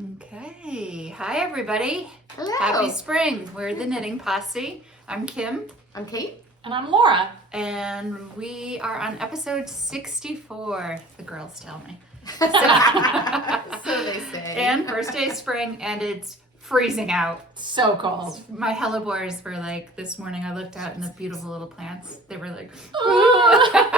Okay. Hi, everybody. Hello. Happy spring. We're the Knitting Posse. I'm Kim. I'm Kate. And I'm Laura. And we are on episode 64, the girls tell me. So they say. And first day of spring, and it's freezing out. So cold. My hellebores were like, this morning I looked out and the beautiful little plants, they were like,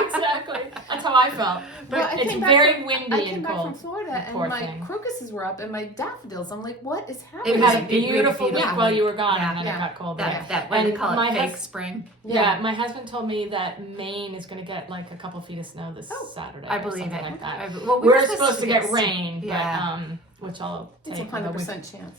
Exactly. That's how I felt. But it's very windy and cold. I came back from Florida and my crocuses were up and my daffodils. I'm like, what is happening? It was a beautiful week while you were gone, and then it got cold. That what do you call it? Fake spring. Yeah, my husband told me that Maine is going to get like a couple feet of snow this Saturday. I believe it. Like that. Well, we're supposed to get rain, yeah. but which I'll take. It's 100% chance.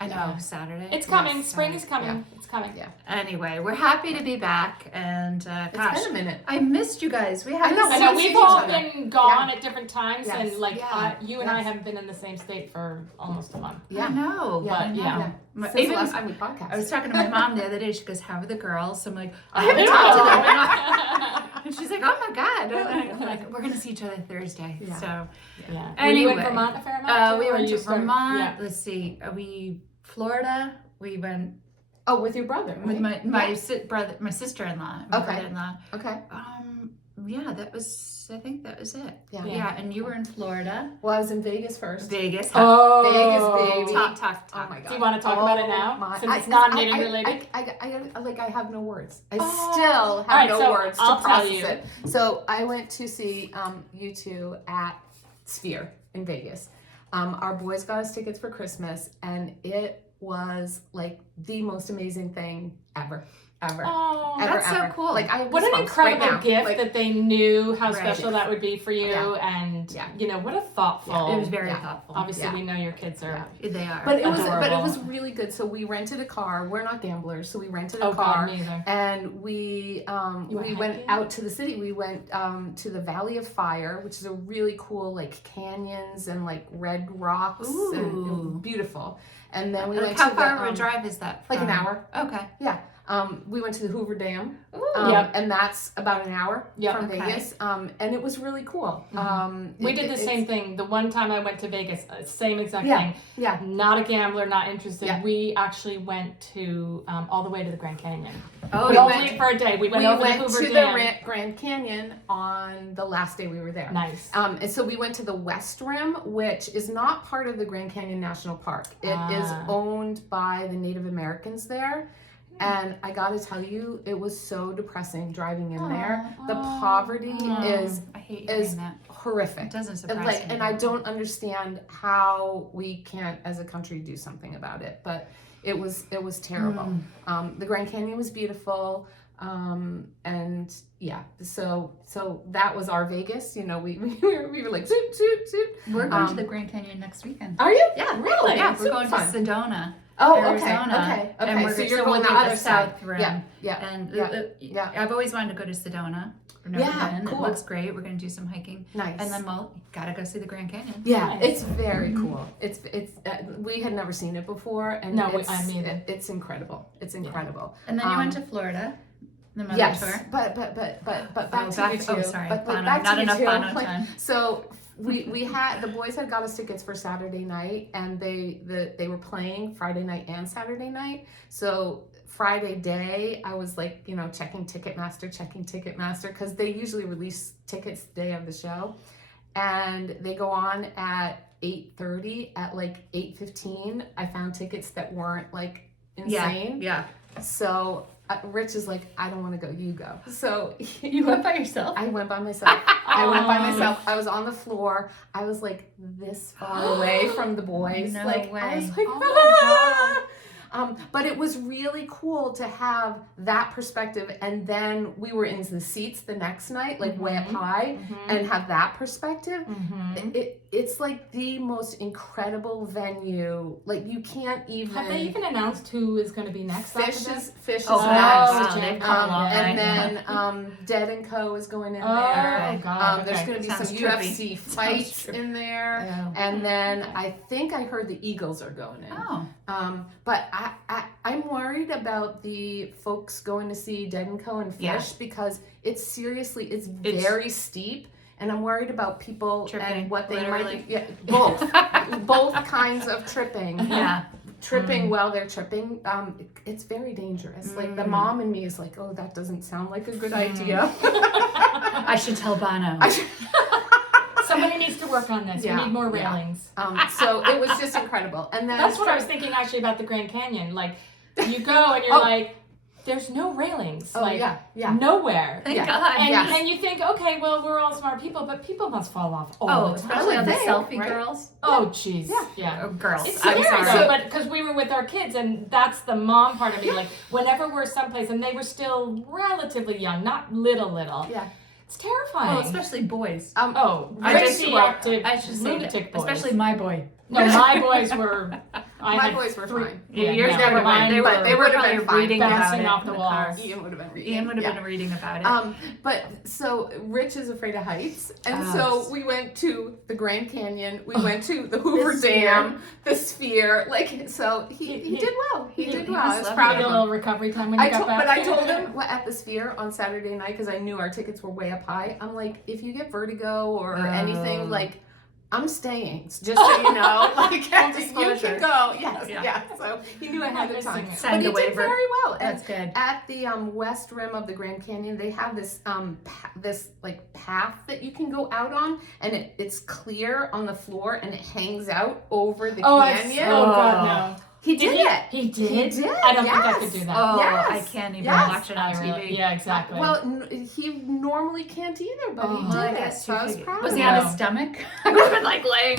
I know, Saturday. It's coming. Spring is coming. Yeah. It's coming. Yeah. Anyway, we're happy to be back, and gosh, it's been a minute. I missed you guys. We haven't. I know we've all been gone at different times, Yes. and like you and I haven't been in the same state for almost a month. Yeah, I know. But Since the last time we podcast. I was talking to my mom the other day. She goes, "How are the girls?" I'm like, "I haven't talked to them." And she's like, "Oh my god!" And I'm like, "We're gonna see each other Thursday." Yeah. So, yeah. Anyway, were you in Vermont a fair amount? We went to Vermont. Yeah. Let's see, Florida. We went. Oh, with your brother, right? With my sister-in-law, my brother-in-law. Okay. Yeah, that was. I think that was it. Yeah. And you were in Florida. Well, I was in Vegas first. Vegas. Vegas, baby. Talk. Oh my god. Do you want to talk about it now? Since it's not knitting related. I have no words. I still have no words to process it. So I went to see you two at Sphere in Vegas. Our boys got us tickets for Christmas, and it was like the most amazing thing ever. Oh, that's so cool. Like, what an incredible gift that they knew how special that would be for you, and you know, what a thoughtful. Yeah, it was very thoughtful. Obviously, we know your kids are. They are. But it was really good. So we rented a car. We're not gamblers, so we rented a car. God, neither. And we went out to the city. We went to the Valley of Fire, which is a really cool like canyons and like red rocks and beautiful. And then we went how to far of a drive is that? Like an hour. Okay. Yeah. We went to the Hoover Dam, Yep. and that's about an hour from Okay. Vegas, and it was really cool. We did the same thing. The one time I went to Vegas, same exact thing. Yeah. Not a gambler, not interested. Yeah. We actually went to all the way to the Grand Canyon. Oh, but only for a day. We went over the Hoover Dam. The Grand Canyon on the last day we were there. Nice. And so we went to the West Rim, which is not part of the Grand Canyon National Park. It is owned by the Native Americans there. And I gotta tell you, it was so depressing driving in there. The poverty is horrific. It doesn't surprise me. And I don't understand how we can't, as a country, do something about it. But it was terrible. The Grand Canyon was beautiful, and so that was our Vegas. You know, we were like zoot zoot zoot. We're going to the Grand Canyon next weekend. Are you? Yeah, really? Yeah, we're going to Sedona. Oh, Arizona. Okay. And so you're going the other south side. rim. Yeah. And I've always wanted to go to Sedona. Cool. It looks great. We're going to do some hiking. Nice. And then we'll gotta go see the Grand Canyon. Yeah, nice. It's very cool. It's we had never seen it before, and I mean it's incredible. It's incredible. Yeah. And then you went to Florida. The mother tour. But back to you two. Oh, sorry. But Bono. back Not to enough you two. Bono time. So the boys had got us tickets for Saturday night, and they were playing Friday night and Saturday night. So Friday day, I was like, you know, checking Ticketmaster because they usually release tickets the day of the show, and they go on at 8:30. At like 8:15, I found tickets that weren't like insane. Yeah. So Rich is like, I don't want to go, you go. So you went by yourself? I went by myself. I was on the floor. I was like this far away from the boys. No way. I was like, oh my God. But it was really cool to have that perspective. And then we were in the seats the next night, like way up high, and have that perspective. It's like the most incredible venue. Like you can't even. Have they even announced who is going to be next? Fish is next. Wow. And then Dead and Co is going in there. Oh God. There's going to be some UFC fights in there. Yeah. And then I think I heard the Eagles are going in. Oh. But I'm worried about the folks going to see Dead and Co and Fish because it's very steep. And I'm worried about people tripping, and what they literally. might. Yeah, both. both kinds of tripping. Yeah. Tripping while they're tripping, it's very dangerous. Like the mom in me is like, oh, that doesn't sound like a good idea. I should tell Bono. Somebody needs to work on this. We need more railings. So it was just incredible. And then that's what I was thinking actually about the Grand Canyon. Like, you go and you're like, there's no railings. Nowhere. Thank God. And you think, okay, well, we're all smart people, but people must fall off all the time. Especially on the selfie girls. Oh, jeez. Yeah. Girls. It's I'm scary, sorry. but because we were with our kids, and that's the mom part of me. Like, whenever we're someplace, and they were still relatively young, not little. Yeah. It's terrifying. Oh, especially boys. Crazy active, I should say lunatic boys. especially my boy. No, my boys were. My boys were fine. Yours no, never mine mind. They would have been fine. reading about Bouncing it off in the the walls. car. Ian would have been reading. Ian would have been reading about it. But so Rich is afraid of heights, and so we went to the Grand Canyon. We went to the Hoover Dam, the Sphere. Like, so he did well. He did well. I was proud of a him. little recovery time when you got back. But I told him at the Sphere on Saturday night, because I knew our tickets were way up high. I'm like, if you get vertigo or anything, like, I'm staying, just so you know. Like, you can go. Yes. So he knew ahead of time. But he did very well. That's good. At the west rim of the Grand Canyon, they have this this like path that you can go out on, and it's clear on the floor, and it hangs out over the canyon. Oh God, no. He did it. He did? He did. I don't think I could do that. Oh, Yes. I can't even Yes. watch it on TV. Yeah, exactly. Well, he normally can't either, but he I did it. guess So I was proud Was of he him. on his stomach? I would have been like laying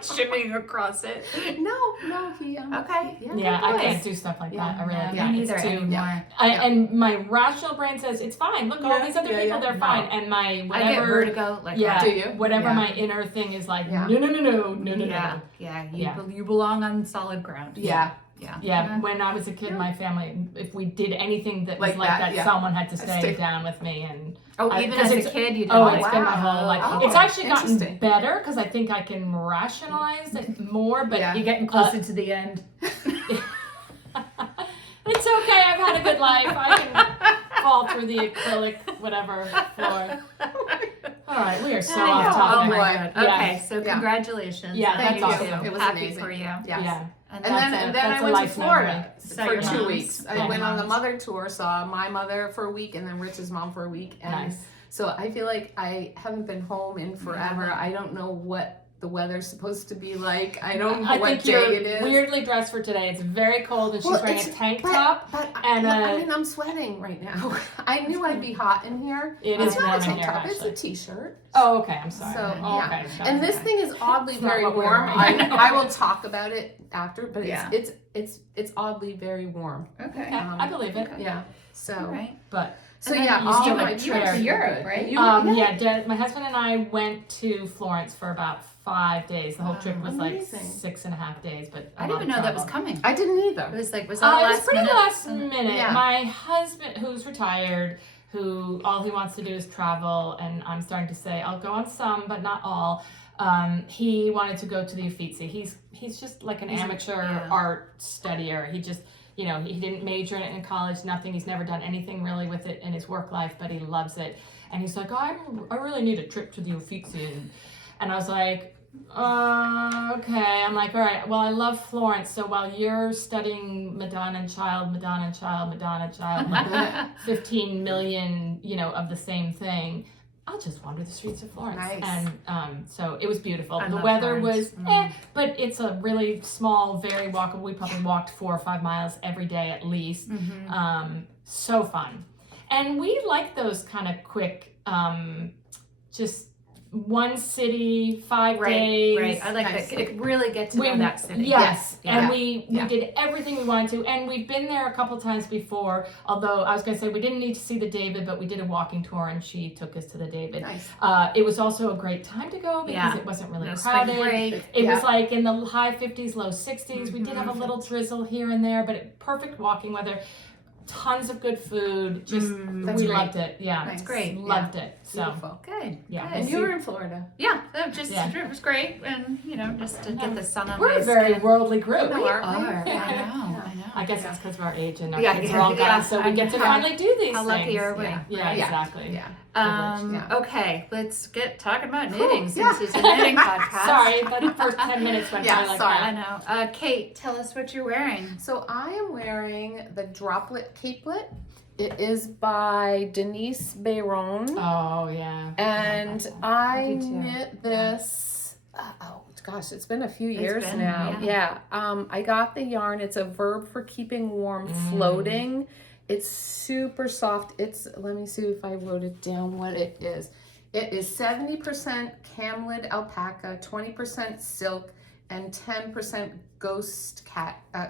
shimmying across it. No, he. Okay. Yeah, I boys. can't do stuff like that. I really can't. Me neither It's too, anymore. And my rational brain says it's fine. Look, all these other people, they're No. fine. And my whatever. I get vertigo. Like, Yeah. Do you? Whatever Yeah. my inner thing is like. Yeah. No. You belong on solid ground. Yeah, when I was a kid, my family, if we did anything that was Like like that, that, someone had to stay Stay- down with me. And Even 'cause as it's- a kid, you did. oh, that. it's been my whole life. Oh, It's actually gotten interesting. better because I think I can rationalize it more. But Yeah. You're getting closer to the end. it's okay. I've had a good life. I can fall through the acrylic whatever floor. All right, we are so off Oh topic. my Boy. God. Okay, Yeah. so Yeah. congratulations. Yeah, Thank that's you. awesome. It was Happy amazing. for you. Yes. Yeah. And That's then a I went to life Florida Saw for your 2 moms. weeks. Saw I your went on the moms. mother tour, saw my mother for a week, and then Rich's mom for a week. And Nice. so I feel like I haven't been home in forever. I don't know what the weather's supposed to be like. I don't know I what think day you're it is. weirdly dressed for today. It's very cold, and she's Well, wearing a it's- tank but- top. But and I a- mean, I'm sweating right now. I knew I'd be hot in here. It It's is not warm a in tank here, top. It's actually. a t-shirt. Oh, okay. I'm sorry. So, Oh, yeah. okay. And this thing is oddly It's not very what we're warm. wearing. I will talk about it after, but Yeah. it's oddly very warm. Okay. Okay, I believe it. Yeah. So All right. But so And then yeah, you all still my went trips to were Europe, good. right? You- my husband and I went to Florence for about 5 days. The whole trip was Amazing. like 6.5 days, but I didn't even know that was coming. I didn't It either. was like, was that It was last pretty minute? last minute. Yeah. My husband, who's retired, who all he wants to do is travel, and I'm starting to say I'll go on some, but not all. He wanted to go to the Uffizi. He's just like an amateur art studier. He just, he didn't major in it in college, nothing. He's never done anything really with it in his work life, but he loves it. And he's like, I really need a trip to the Uffizi. And I was like, okay. I'm like, all right, well, I love Florence. So while you're studying Madonna and Child, like 15 million, of the same thing, I'll just wander the streets of Florence. Nice. And so it was beautiful. I The love weather Florence. was but it's a really small, very walkable. We probably walked 4 or 5 miles every day at least. So fun. And we like those kind of quick, just one city, 5 days. Right. I like Nice. that. It really get to know that city. Yes, Yeah. and we Yeah. did everything we wanted to, and we've been there a couple times before. Although I was going to say we didn't need to see the David, but we did a walking tour, and she took us to the David. Nice. It was also a great time to go because it wasn't really No spring crowded. break. It was like in the high 50s, low 60s. We did have a Mm-hmm. little drizzle here and there, but perfect walking weather. tons of good food. Just That's we great. loved it. Yeah, Nice. Great. Loved it. So Beautiful. Good. Yeah. Good. And you were in Florida. Yeah, that just Yeah. it was great, and just to get the sun on we're my a very skin. worldly group. We are. I know. Yeah. I know. I guess it's because of our age and our Yeah, kids yeah, are all gone, yeah. so we get to How- finally do these How things. lucky are we? Yeah. Yeah, Yeah. exactly. Yeah. Yeah. Okay, let's get talking about knitting Cool. since it's a knitting podcast. Sorry, that first 10 minutes went Yeah, by like sorry. I that. know. Kate, tell us what you're wearing. So I am wearing the Droplet Capelet. It is by Denise Bayron. Oh, yeah. And I I do too. knit this, oh gosh, it's been a few years been, now. yeah. I got the yarn. It's a Verb for Keeping Warm Floating. It's super soft. Let me see if I wrote it down what it is. It is 70% camlid alpaca, 20% silk, and 10%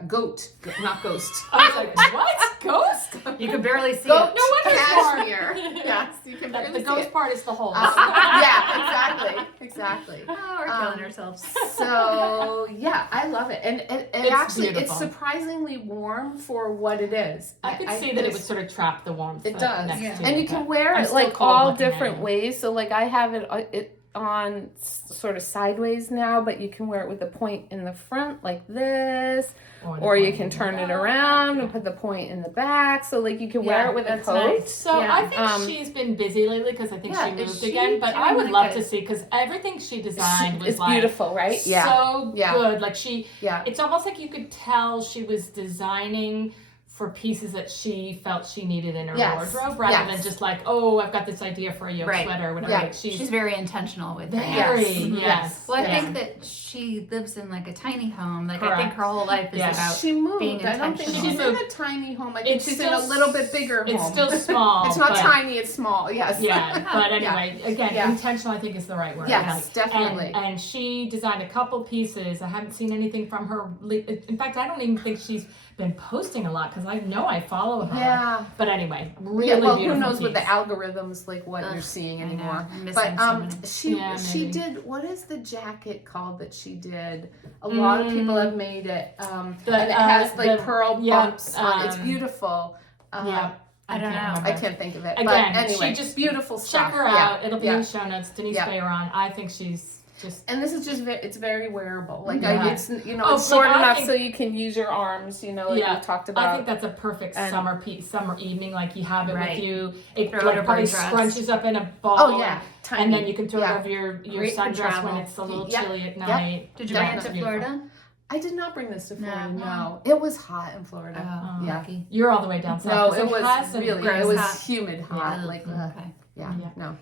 goat, not ghost. I was like, what? Ghost? You could barely see Goat it. No wonder it's cashmere. hard. Yes, you can The barely see ghost it. part is the hole. Yeah, exactly. Oh, we're killing ourselves. So yeah, I love it, and it It's actually beautiful. it's surprisingly warm for what it is. I could see that it would sort of trap the warmth. It does, next yeah. to and it, you can but wear I'm it still like cold all looking at different it. ways. So like I have it on sort of sideways now, but you can wear it with a point in the front like this, or you can turn it around and put the point in the back. So like you can wear Yeah, it with a that's coat. nice. So Yeah. I think she's been busy lately because I think Yeah, she is moved she again. But I doing would like love a- to see because everything she designed was It's like beautiful, right? Yeah, so Yeah. good. Like she, yeah. it's almost like you could tell she was designing for pieces that she felt she needed in her Yes. wardrobe rather Yes. than just like, oh, I've got this idea for a yoke Right. sweater or whatever. Yeah. Like She's very intentional with very, that. Yes. yes. Well, I yeah. think that she lives in like a tiny home. Like I Correct. think her whole life is Yeah. about. She moved. being I don't think intentional. she's She in moved. a tiny home. I think It's she's in a still little bit bigger home. It's still small. It's not but- tiny. It's small. Yes. Yeah, but anyway, again, Yeah. intentional I think is the right word. Yes, definitely. And she designed a couple pieces. I haven't seen anything from her. In fact, I don't even think she's been posting a lot because I know I follow her. Yeah. But anyway, really Yeah, well, who beautiful knows with the piece. algorithms like what Ugh, you're seeing I know. anymore. I'm missing But so many. she maybe. did, what is the jacket called that she did? A lot of people have made it. And it has like pearl yeah, bumps on it. It's beautiful. Yeah. I don't can't know. remember. I can't think of it. Again, but anyway, she just beautiful stuff. Check her Yeah, out. It'll be yeah. in the show notes. Denise Yeah. Bayron. I think she's just And this is just it's very wearable. Like Yeah. it's Oh, it's short like, I enough think- so you can use your arms. Like Yeah. we talked I about. think that's a perfect And- summer evening. Like you have it Right. with you. It Throw it like over probably a dress. scrunches up in a ball. Oh yeah, tiny. And then you can throw Yeah. it over your Great for sundress when travel. it's a little Yep. chilly at Yep. night. Did you Yeah, bring it it's to beautiful. Florida? I did not bring this to Florida. No. No, it was hot in Florida. Oh, Yeah. lucky. You're all the way down south. No, 'cause it was hasn't really gross it was hot. humid hot. Yeah. Like Okay. yeah, Yeah. no.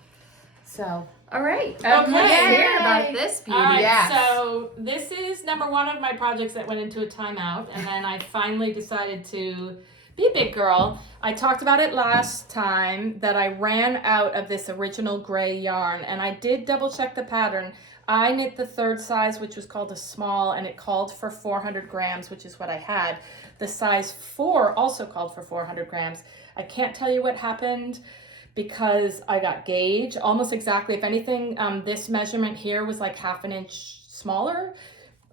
So All right. Okay. Let's hear Yay. about this beauty. All right, Yes. so this is number one of my projects that went into a timeout, and then I finally decided to be a big girl. I talked about it last time that I ran out of this original gray yarn, and I did double check the pattern. I knit the third size, which was called a small, and it called for 400 grams, which is what I had. The size 4 also called for 400 grams. I can't tell you what happened because I got gauge almost exactly. If anything, this measurement here was like half an inch smaller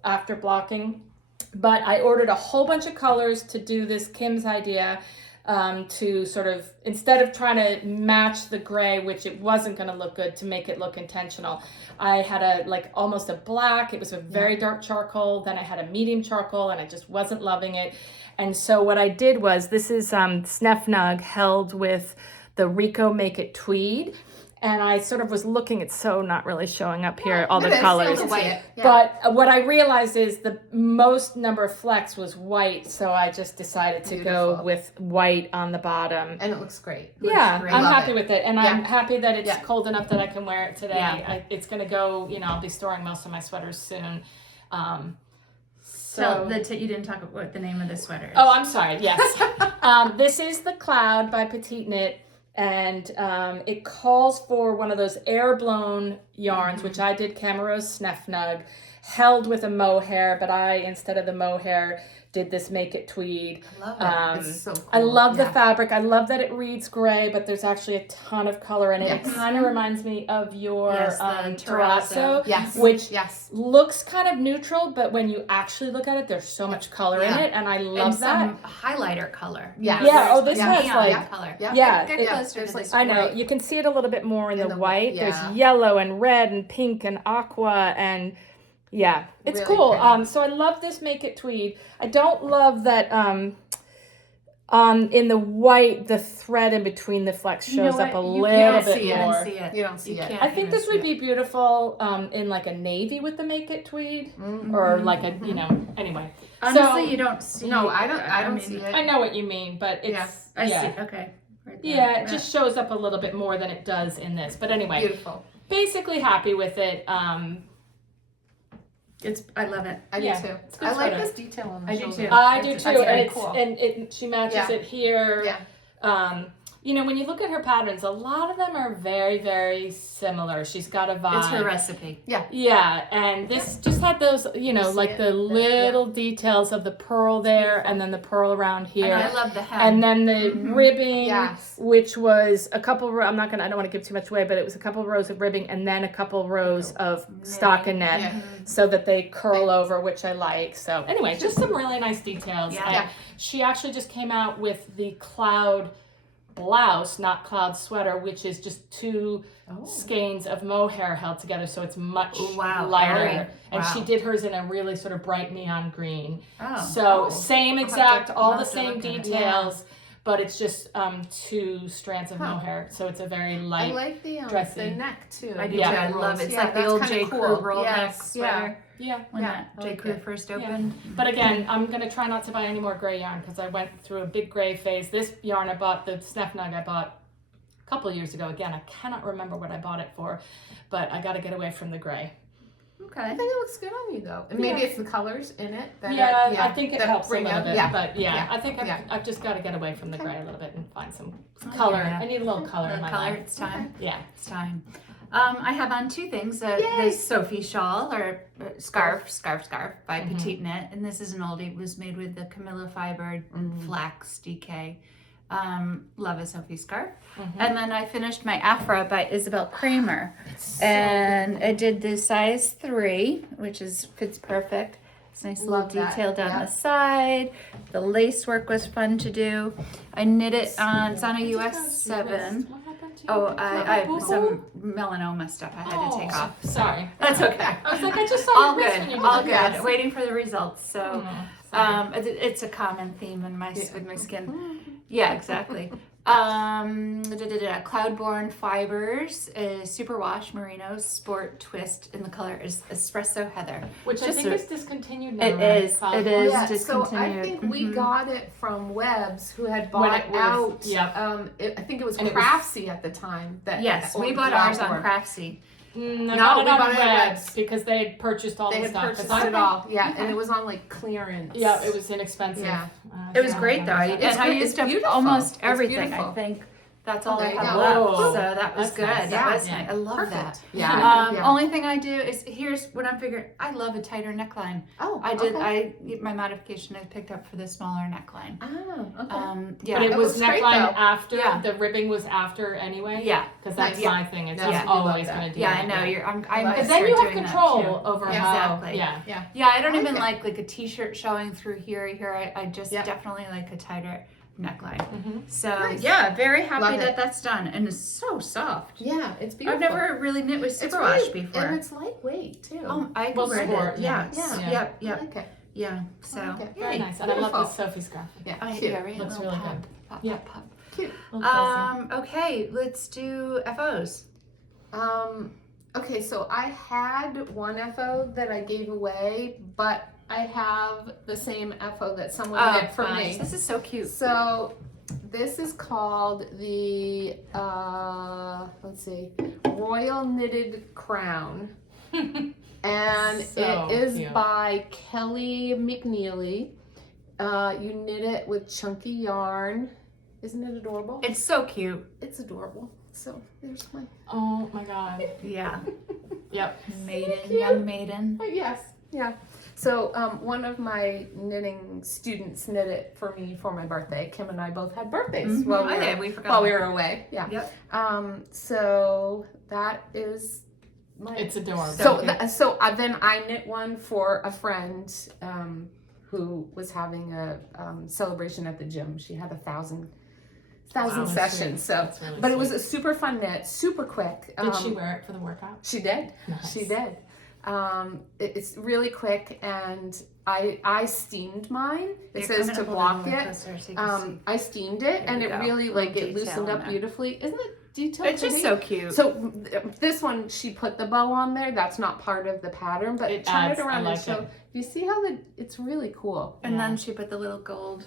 after blocking. But I ordered a whole bunch of colors to do this Kim's idea, to sort of, instead of trying to match the gray, which it wasn't going to look good, to make it look intentional. I had almost a black, it was a very dark charcoal, then I had a medium charcoal, and I just wasn't loving it. And so what I did was, this is Snefnug held with the Rico Make It Tweed. And I sort of was looking, it's so not really showing up here, all the It is, colors. you can see it. Yeah. But what I realized is the most number of flecks was white, so I just decided to go Beautiful. with white on the bottom. and it looks great. Yeah, great. I'm Love happy it. with it, and I'm Yeah. happy that it's Yeah. cold enough that I can wear it today. Yeah. It's gonna go, I'll be storing most of my sweaters soon. So you didn't talk about what the name of the sweater is. Oh, I'm sorry. Yes. This is the Cloud by Petite Knit, and it calls for one of those air-blown yarns, which I did Camaro's Snefnug, held with a mohair, but I, instead of the mohair, did this Make It tweed. I love it. It's so cool. I love the fabric. I love that it reads gray, but there's actually a ton of color in it. Yes. It kind of reminds me of your the terrazzo, Yes. which yes. looks kind of neutral, but when you actually look at it, there's so much color in it, and I love and that. some highlighter color. Yeah. Yeah, oh, this There's has, neon like- color. Yeah. Yeah, Get it- closer there's, to like, this. I know, Right. you can see it a little bit more in the white. yeah. There's yellow and red and pink and aqua and yeah, it's Really cool. pretty. So I love this Make It tweed. I don't love that in the white the thread in between the flex You know shows up a what? You little can't bit see it. more. See it. You don't see You it. can't I think even this see would it. be beautiful in like a navy with the Make It tweed Mm-hmm. or like a anyway. Honestly, So- you don't see. No, I don't see it. I know what you mean, but it's I yeah. see. Okay. Right there. Yeah, it just shows up a little bit more than it does in this. But anyway, Beautiful. basically happy with it. I love it. I Yeah, do too. it's good I like sweater. this detail on the I do shoulder. too. I do That's too, very and it's cool. and she matches Yeah. it here. Yeah. When you look at her patterns, a lot of them are very, very similar. She's got a vibe. It's her recipe. Yeah, and this just had those, see like it, the little details of the pearl there, and then the pearl around here, And I love the hem. and then the ribbing, Yes. which was a couple. I don't want to give too much away, but it was a couple rows of ribbing, and then a couple rows of stockinette, Yeah. so that they curl over, which I like. So anyway, just some really nice details. Yeah. And Yeah. she actually just came out with the cloud blouse, not cloud sweater, which is just two skeins of mohair held together, so it's much Wow, lighter. airy. And Wow. she did hers in a really sort of bright neon green. Oh. So same exact, all I'll the have to same look at it. details, but it's just two strands of Huh. mohair, so it's a very I light. like the dressy. neck too. I do Yeah. too. I love it. It's Yeah, like the that's old kinda J. cool. Crew roll neck Yes, sweater Yeah. when Yeah, that I J. like Crew it. first Yeah. opened. But again, I'm gonna try not to buy any more gray yarn because I went through a big gray phase. This yarn I bought, the Snefnug I bought a couple of years ago. Again, I cannot remember what I bought it for, but I got to get away from the gray. I Okay. think it looks good on you though. And maybe it's the colors in it. That I think it that helps a bring little out- bit. Yeah. But Yeah. I think Yeah. I've just got to get away from the gray a little bit and find some I color. hear ya. I need a little color in Little my color. life. It's time. Yeah. It's time. I have on two things. This Sophie shawl or scarf by Petite Knit, and this is an oldie. It was made with the Camilla fiber flax DK. Love a Sophie scarf. And then I finished my Aphra by Isabell Kraemer, and I did the size 3, which fits perfect. It's a nice Love little that. detail down Yeah. the side. The lace work was fun to do. I knit it on. It's on a US 7. What happened to you? Oh, I Boo-boo? some melanoma stuff I had to take Oh, off. Sorry. That's okay. I was like, I just saw All your wrist when good, you all did good. that. Waiting for the results. So, Sorry. it's a common theme in with my skin. Yeah, exactly. Cloudborne Fibers, Superwash Merino Sport Twist, and the color is Espresso Heather. Which I Just think a- is discontinued now. It right? is. Cloud It Born. is. Yeah, so I discontinued. think we got it from Webbs, who had When bought it was- out. yep. I think it was And it was- Craftsy at the time. That Yes, we owned bought ours on Cloudborne. Craftsy. I No, got it we on bought it at Webs Webs. because they had purchased all They the had stuff. purchased 'cause I- it all, yeah, Okay. and it was on like clearance. Yeah, it was inexpensive. Yeah. It was great though. And It's I great. used It's up beautiful. almost It's everything. beautiful. I think that's all I there you have go. left. Oh, So that was that's good. nice. That was Yeah. nice. I love Perfect. that. Yeah. Yeah. Only thing I do is here's what I'm figuring. I love a tighter neckline. Oh, I did. okay. My modification I picked up for the smaller neckline. Oh, okay. Yeah. But it was looks great, neckline though. after. Yeah. The ribbing was after anyway. Yeah. Because that's Nice. my thing. It's Yeah. just I love always that. going to do Yeah, that. I know. I'm But But gonna then start you have doing that, control too. over Yeah, how. exactly. Yeah. Yeah, I don't I even like like a t-shirt showing through here. I just Yeah. definitely like a tighter neckline. Mhm. So Nice. yeah, very happy Love that it. that's done, and it's so soft. Yeah, it's beautiful. I've never really knit with It's superwash really- before. And it's lightweight too. I Well, could wear sport, it. yeah. Yes. Yeah. Yep. I Yep. like it. Yeah. So I like it. Very yay. nice. And I love Beautiful. this Sophie's graphic. Yeah, Oh, cute. yeah, right. Looks Little really pop, good. Pop, Yeah. pop, pop. Cute. Little cozy. Okay, let's do FOs. Okay, so I had one FO that I gave away, but I have the same FO that someone did for me. This is so cute. So this is called the Royal Knitted Crown. And So it is cute. by Kelly McNeely. You knit it with chunky yarn. Isn't it adorable? It's so cute. It's adorable. So there's my Oh my god. Yeah. Yep. Maiden, cute. young maiden. yes. Yeah. So one of my knitting students knit it for me for my birthday. Kim and I both had birthdays while we were away. Yeah. Yep. So that is my. It's adorable. So then I knit one for a friend who was having a celebration at the gym. She had 1,000 sessions. So, really but it was a super fun knit, super quick. Did she wear it for the workout? She did. Nice. She did. It's really quick, and I steamed mine. It says to block it. I steamed it, and it really it loosened up beautifully. Isn't it detailed? It's just so cute. So this one, she put the bow on there. That's not part of the pattern, but turn it around and show. You see how it's really cool. And then she put the little gold.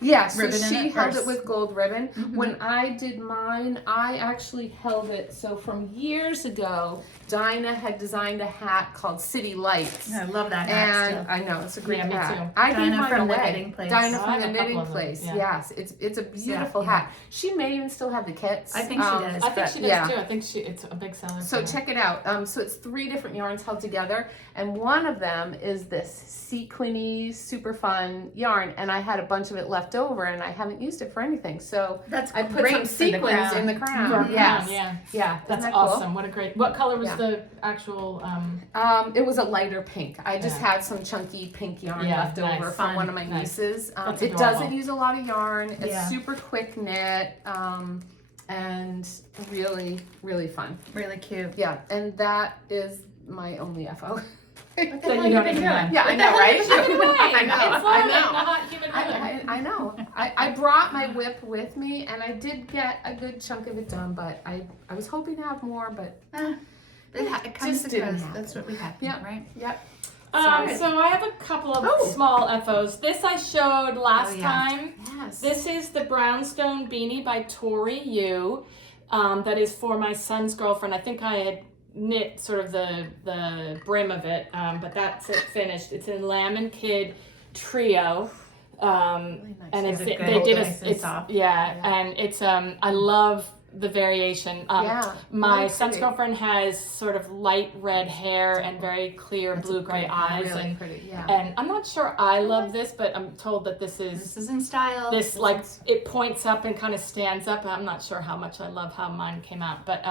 Yeah, so ribbon she in held it with gold ribbon. Mm-hmm. When I did mine, I actually held it. So from years ago, Dinah had designed a hat called City Lights. I love that hat. And I know, it's a great me hat. too. I gave Dinah mine from the away. knitting place. Dinah Oh, I from have the a couple knitting of them, place. yeah. Yes, it's a beautiful Yeah. hat. She may even still have the kits. I think she does. I think she does yeah. too. I think it's a big seller. So for her. check it out. So it's 3 different yarns held together, and one of them is this sequiny, super fun yarn, and I had a bunch of it left over, and I haven't used it for anything. So That's I put great some for the sequins crown. in the crown. For a Yes. crown, yeah. Yeah. That's Isn't that cool? awesome. What color was Yeah. the actual? It was a lighter pink. I just Yeah. had some chunky pink yarn Yeah, left nice. over Fun. from one of my Nice. nieces. That's It adorable. doesn't use a lot of yarn. It's Yeah. super quick knit, and really, really fun. Really cute. Yeah, and that is my only FO. That you don't even know. Yeah, I know, right? Give it away. I know, It's I on know. it, the hot human ribbon. I know. I brought my whip with me, and I did get a good chunk of it done, but I was hoping to have more, but It comes just to didn't us. happen. That's what we have, Yeah. right? yep. So I have a couple of Oh. small FOs. This I showed last yeah. time. Yes. This is the Brownstone Beanie by Tori Yu. That is for my son's girlfriend. I think I had knit sort of the brim of it, but that's it finished. It's in Lamb and Kid Trio. Really nice. And Is it's, it they good? did Nice and it's soft? yeah, and it's I love the variation. Yeah, My really son's pretty. girlfriend has sort of light red hair and very clear blue-gray eyes, Really and pretty, yeah. and I'm not sure I love this, but I'm told that this is in style. this like it points up and kind of stands up. I'm not sure how much I love how mine came out, but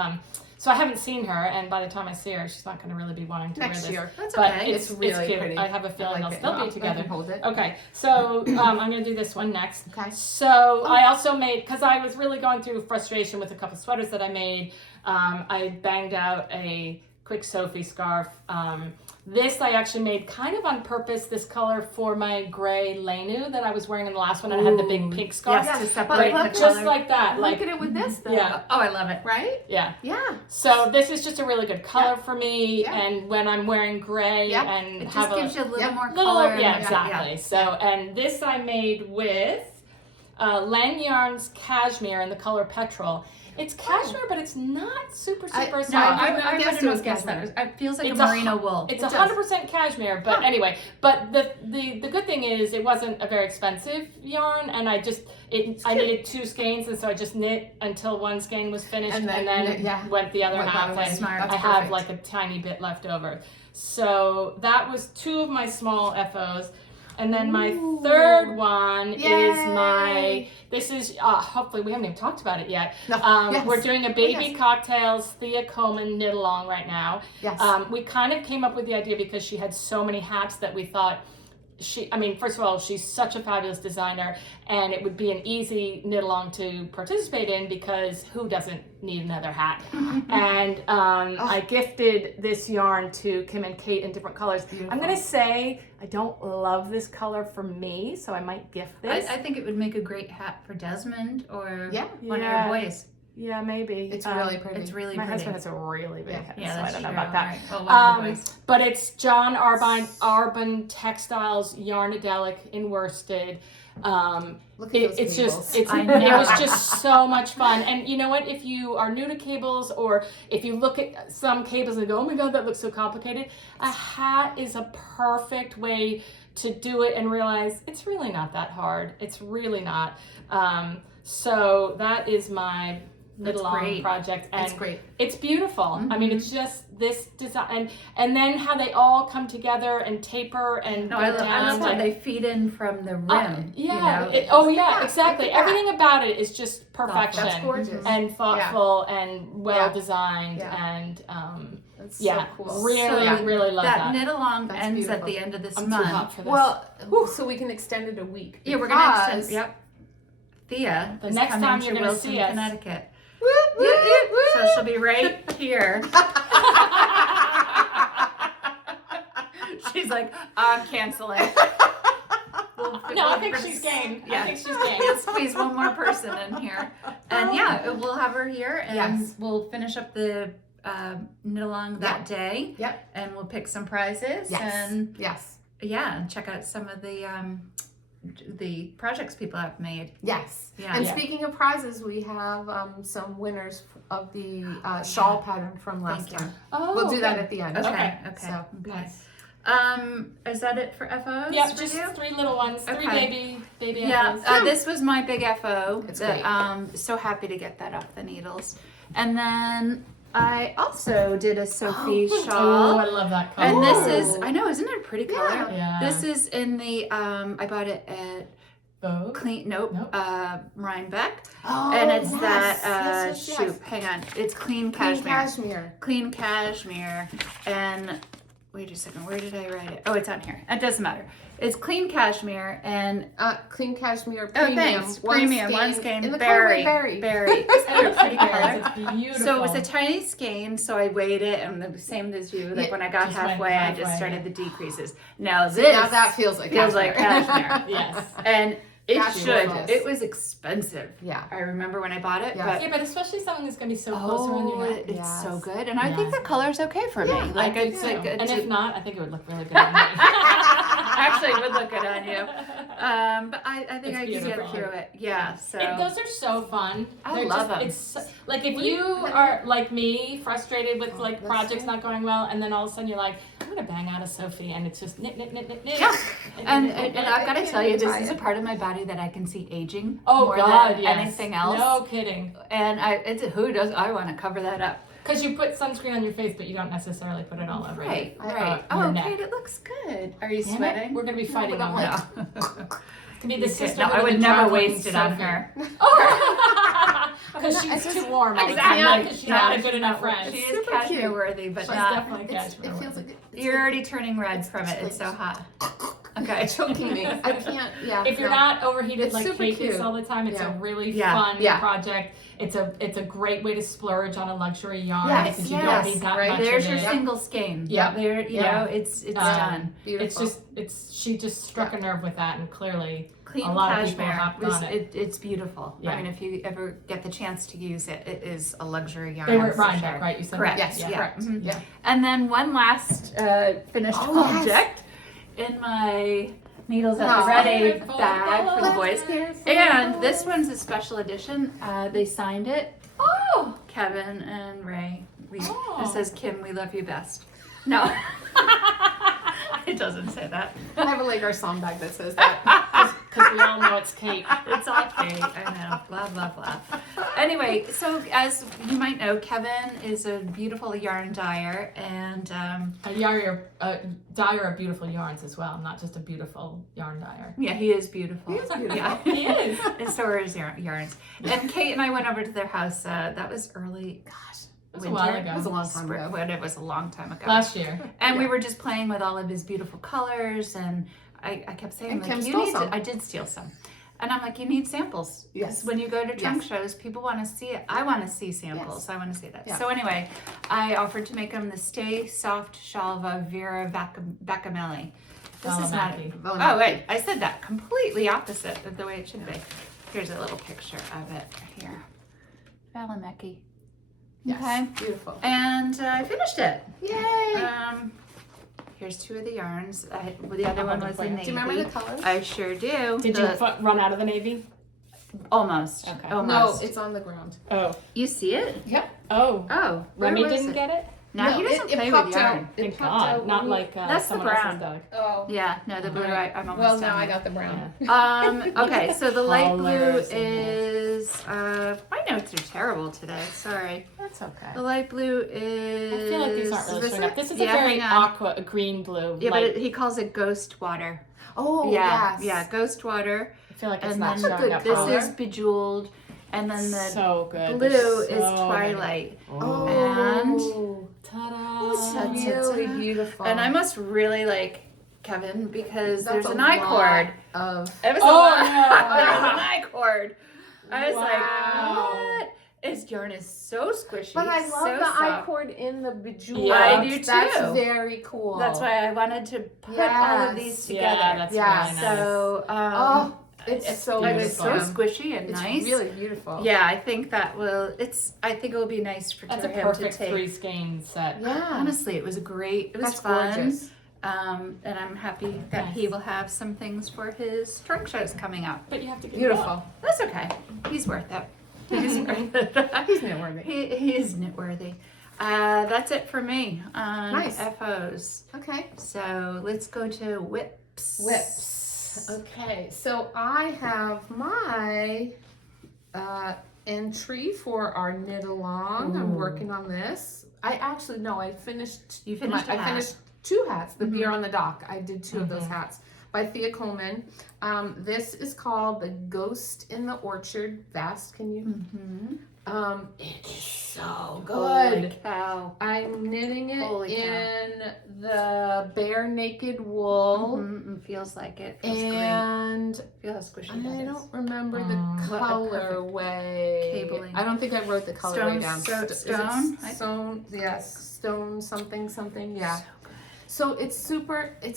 so I haven't seen her, and by the time I see her, she's not going to really be wanting to wear Next this. year. That's But okay. it's really cute. pretty. I have a feeling like they'll it. still I be together. can hold it. Okay, so I'm going to do this one next. Okay. So I also made, because I was really going through frustration with a couple sweaters that I made, I banged out a quick Sophie scarf. This I actually made kind of on purpose, this color for my gray Lenu that I was wearing in the last one, and I had the big pink scarf. Yes, to separate But the Just color. like that. Look Like, at it with this, though. yeah, Oh, I love it. Right? yeah. Yeah. So this is just a really good color for me, Yeah. and when I'm wearing gray Yeah. and It have just gives you a little yeah, more little, color. yeah, and- exactly. So, and this I made with Lang Yarn's Cashmere in the color Petrol. It's cashmere, but it's not super I- soft. No, I I guessed would it was have guessed cashmere. that. It feels like It's a a merino wool. It's It does. 100% cashmere, but anyway. But the good thing is it wasn't a very expensive yarn, and I needed 2 skeins, and so I just knit until one skein was finished, And and then then yeah. went the other Went half. that way. And Smart. That's I have perfect. like a tiny bit left over. So that was 2 of my small FOs. And then my Ooh. third one is Yay. this is, hopefully we haven't even talked about it yet. No. Yes. We're doing a Baby yes. Cocktails Thea Coleman knit along right now. Yes. We kind of came up with the idea because she had so many hats that we thought first of all, she's such a fabulous designer, and it would be an easy knit along to participate in because who doesn't need another hat? And I gifted this yarn to Kim and Kate in different colors. Beautiful. I'm going to say I don't love this color for me, so I might gift this. I think it would make a great hat for Desmond or Yeah. one of Yeah. your boys. Yeah, maybe. It's really pretty. It's really My pretty. husband has a really big head, Yeah, so I that's don't true. know about that. All right. Well, one of the boys. But it's John Arbon Textiles Yarnadelic in worsted. Look at those It's cables. just it was just so much fun. And you know what? If you are new to cables, or if you look at some cables and go, oh my god, that looks so complicated, a hat is a perfect way to do it and realize it's really not that hard. It's really not. So that is my knit That's along great. project, and It's great. it's beautiful. Mm-hmm. I mean, it's just this design, and then how they all come together and taper and No, go I love down. how they feed in from the rim. Yeah. You know? Oh yeah, Yeah, exactly. look at that. Everything about it is just perfection. That's gorgeous. And thoughtful and well designed Yeah. and That's yeah, so cool. really, really love that that. knit along That's ends at beautiful. the end of this I'm month. too hot for this. Well, so we can extend it a week. Yeah, we're gonna extend. because- Yep. Thea The is next coming time to you're gonna Wilson, see us. Connecticut. Whoop, whoop, whoop, whoop. So she'll be right here. She's like, I'm canceling. No, I think she's game. Yeah. I think she's game. We'll squeeze one more person in here, and yeah, we'll have her here, and Yes. we'll finish up the knit along that day. Yep. And we'll pick some prizes, Yes. and Yes. yeah, and check out some of the projects people have made. Yes. Yeah. And Yeah. speaking of prizes, we have some winners of the shawl pattern from last Thank you. time. Oh, We'll do that okay. at the end. Okay. So, Nice. Is that it for FOs? Yeah, for just you? 3 little ones. 3 Okay. baby Yeah, apples. this was my big FO. It's that, great. so happy to get that off the needles. And then I also did a Sophie Oh, shawl. I love that color. And this Ooh. is, I know, isn't it a pretty color? Yeah. This is in the, I bought it at Vogue. Nope. Nope. Rhinebeck. Oh, And it's yes, that, yes, yes, yes. shoot, hang on. It's clean Clean cashmere. cashmere. Clean cashmere. And wait a second, where did I write it? Oh, it's on here. It doesn't matter. It's clean cashmere and Clean cashmere oh, premium. thanks. Premium, one skein, in the berry, color berry. Isn't that a pretty color? It's beautiful. So it was a tiny skein, so I weighed it, and the same as you. Like Yeah, when I got just went halfway, I just halfway, started yeah. the decreases. Now this Now that feels like cashmere. Yes. And it That's should. gorgeous. It was expensive. Yeah. I remember when I bought it, Yeah. but Yeah, but especially something that's going to be so close around your neck. it's Yes. so good, and I Yeah. think the color's okay for Yeah, me. Like I think it's so. like And it's if not, I think it would look really good on me. actually it would look good on you. But I think It's I could get beautiful. through it. Yeah. So Those are so fun. I They're love them. It's like if you are like me, frustrated with like let's projects see. not going well, and then all of a sudden you're like, I'm gonna bang out a Sophie, and it's just knit. Yeah. And I've got to tell you, this is a part of my body that I can see aging more than yes. anything else. No kidding. And I want to cover that up. Because you put sunscreen on your face, but you don't necessarily put it all over. Right. your Oh, neck. Kate, it looks good. Are you Damn it, sweating? We're gonna be fighting on that. To be the sister. No, I would never waste it on her. Because she's too warm. Exactly. Because she's not a good enough friend. She is Super cashmere cute. worthy, but She's not. definitely It cashmere. feels like You're already turning red from it. It's so hot. Okay. choking me. I can't. Yeah. If you're no. not overheated It's like super Kate cute. is all the time, it's Yeah. a really Yeah. fun Yeah. project. It's a great way to splurge on a luxury yarn Yes, because you yes. don't need that Right. much There's of your it. single skein. Yeah. There, you Yeah. know, it's Um, done. Beautiful. She just struck a nerve with that, and clearly Clean a lot of people cashmere. hopped on it. It's beautiful. Yeah. I mean, if you ever get the chance to use it, it is a luxury yarn. they were at for Rhinebeck, sure. right? You said Correct. that? Yes. Yeah. Correct. Mhm. Yeah. And then one last finished Oh, yes. object in my needles at Oh. the ready Beautiful. bag for the boys. Beautiful. And this one's a special edition. They signed it. Oh! Kevin and Ray. Oh. It says, Kim, we love you best. No. It doesn't say that. I have a Laker song bag that says that. Because we all know it's Kate. It's all Kate. I know. Blah, blah, blah. Anyway, so as you might know, Kevin is a beautiful yarn dyer, and A dyer of beautiful yarns as well, not just a beautiful yarn dyer. yeah, he is beautiful. He is beautiful. Yeah. He is. And so are his yarns. And Kate and I went over to their house. That was early, It was a while ago. It was a long time spring, ago. when it was a long time ago. Last year. And we Yeah. were just playing with all of his beautiful colors, and I kept saying, And like, Kim you stole need some. I did steal some. And I'm like, you need samples. 'Cause Yes. when you go to trunk Yes. shows, people want to see it. I want to see samples. Yes. I want to see that. Yeah. So anyway, I offered to make them the Stay Soft Shawl of Veera Vacamelli. This is not. Valimaki. Valimaki. Oh wait, I said that completely opposite of the way it should be. Here's a little picture of it here. Valimaki. Yes. Okay. Beautiful. And I finished it. Yay! Here's two of the yarns. The other one was the Do you navy. Do you remember the colors? I sure do. Did you run out of the navy? Almost. Okay. No, Almost. it's on the ground. Oh. You see it? Yep. Oh. Oh. Where Remy was didn't it? get it? Now he doesn't play with popped yarn. out. Thank It popped God. out. Not like That's the someone else's brown. dog. Oh. Yeah, no, the blue. I'm almost Well, done. now I got the brown. Okay, so the light blue Colors is. My notes are terrible today. Sorry. That's okay. The light blue is. I feel like these aren't really this showing up. This is Yeah, a very hang on. aqua, a green blue. Yeah, light. but he calls it ghost water. Oh, Yeah, yes. yeah, ghost water. I feel like it's And not then showing up. this color. is bejeweled, and then the so good. blue There's is so twilight. many. Oh. And Ta-da! It's That's it. really beautiful. And I must really like Kevin because That's there's a an I lot cord. of. It was Oh, a lot. no. There's an I cord. I was Wow. like, what? His yarn is so squishy. But I love so the I soft. cord in the bejeweled. Yeah. I do That's too. very cool. That's why I wanted to put all of these together. Yeah, that's Yeah, really nice. So, Oh, it's so like, beautiful. it's so squishy and It's nice. really beautiful. Yeah, I think that will. I think it will be nice for That's a him perfect to take. 3 skein set. Yeah. Honestly, it was it was That's fun. gorgeous. And I'm happy that he Nice. will have some things for his trunk shows coming up. But you have to get Beautiful. That's okay. He's worth it. He's worth it. He's knitworthy. He is knitworthy. That's it for me on Nice. FOs. Okay. So let's go to whips. Whips. Okay, so I have my entry for our knit along. I'm Ooh. working on this. I finished. You finished a I hat. finished 2 hats. The Mhm. Beer on the Dock. I did 2 of those Mhm. hats by Thea Coleman. This is called the Ghost in the Orchard vest. Can you? Mm-hmm. It is so Holy good. cow. I'm knitting it Holy cow. in the bare naked wool. Mm-hmm. It feels like it. Feels And great. Feel how squishy I that is. don't remember the What a perfect colorway. cabling. I don't think I wrote the colorway down. Stone? Is it Stone? Stone, yes. Stone something, yeah. So good. So it's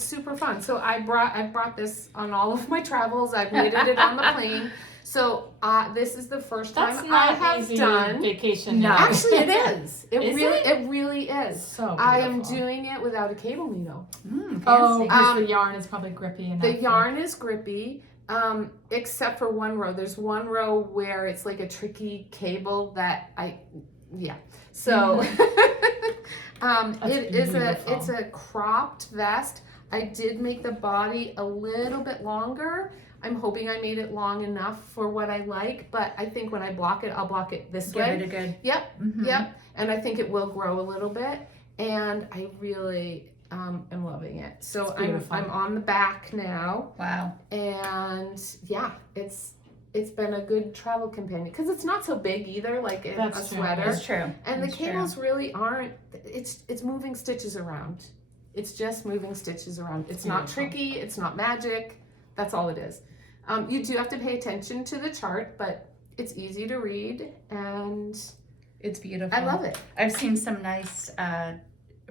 super fun. So I've brought this on all of my travels. I've knitted it on the plane. So this is the first time That's I not have easy done. vacation. No. knitting. Actually, it is. Is It really is. So beautiful. I am doing it without a cable needle. Mm, Oh, fancy. because the yarn is probably grippy enough. The yarn is grippy, except for one row. There's one row where it's like a tricky cable that So it is beautiful. it's a cropped vest. I did make the body a little bit longer. I'm hoping I made it long enough for what I like, but I think when I block it, I'll block it this Give way. it a good. Yep, Mhm. yep. And I think it will grow a little bit. And I really am loving it. So It's beautiful. I'm on the back now. Wow. And yeah, it's been a good travel companion because it's not so big either, like a That's true. sweater. That's true. And the That's true. cables really aren't. It's moving stitches around. It's just moving stitches around. It's not Beautiful. tricky. It's not magic. That's all it is. You do have to pay attention to the chart, but it's easy to read, and It's beautiful. I love it. I've seen some nice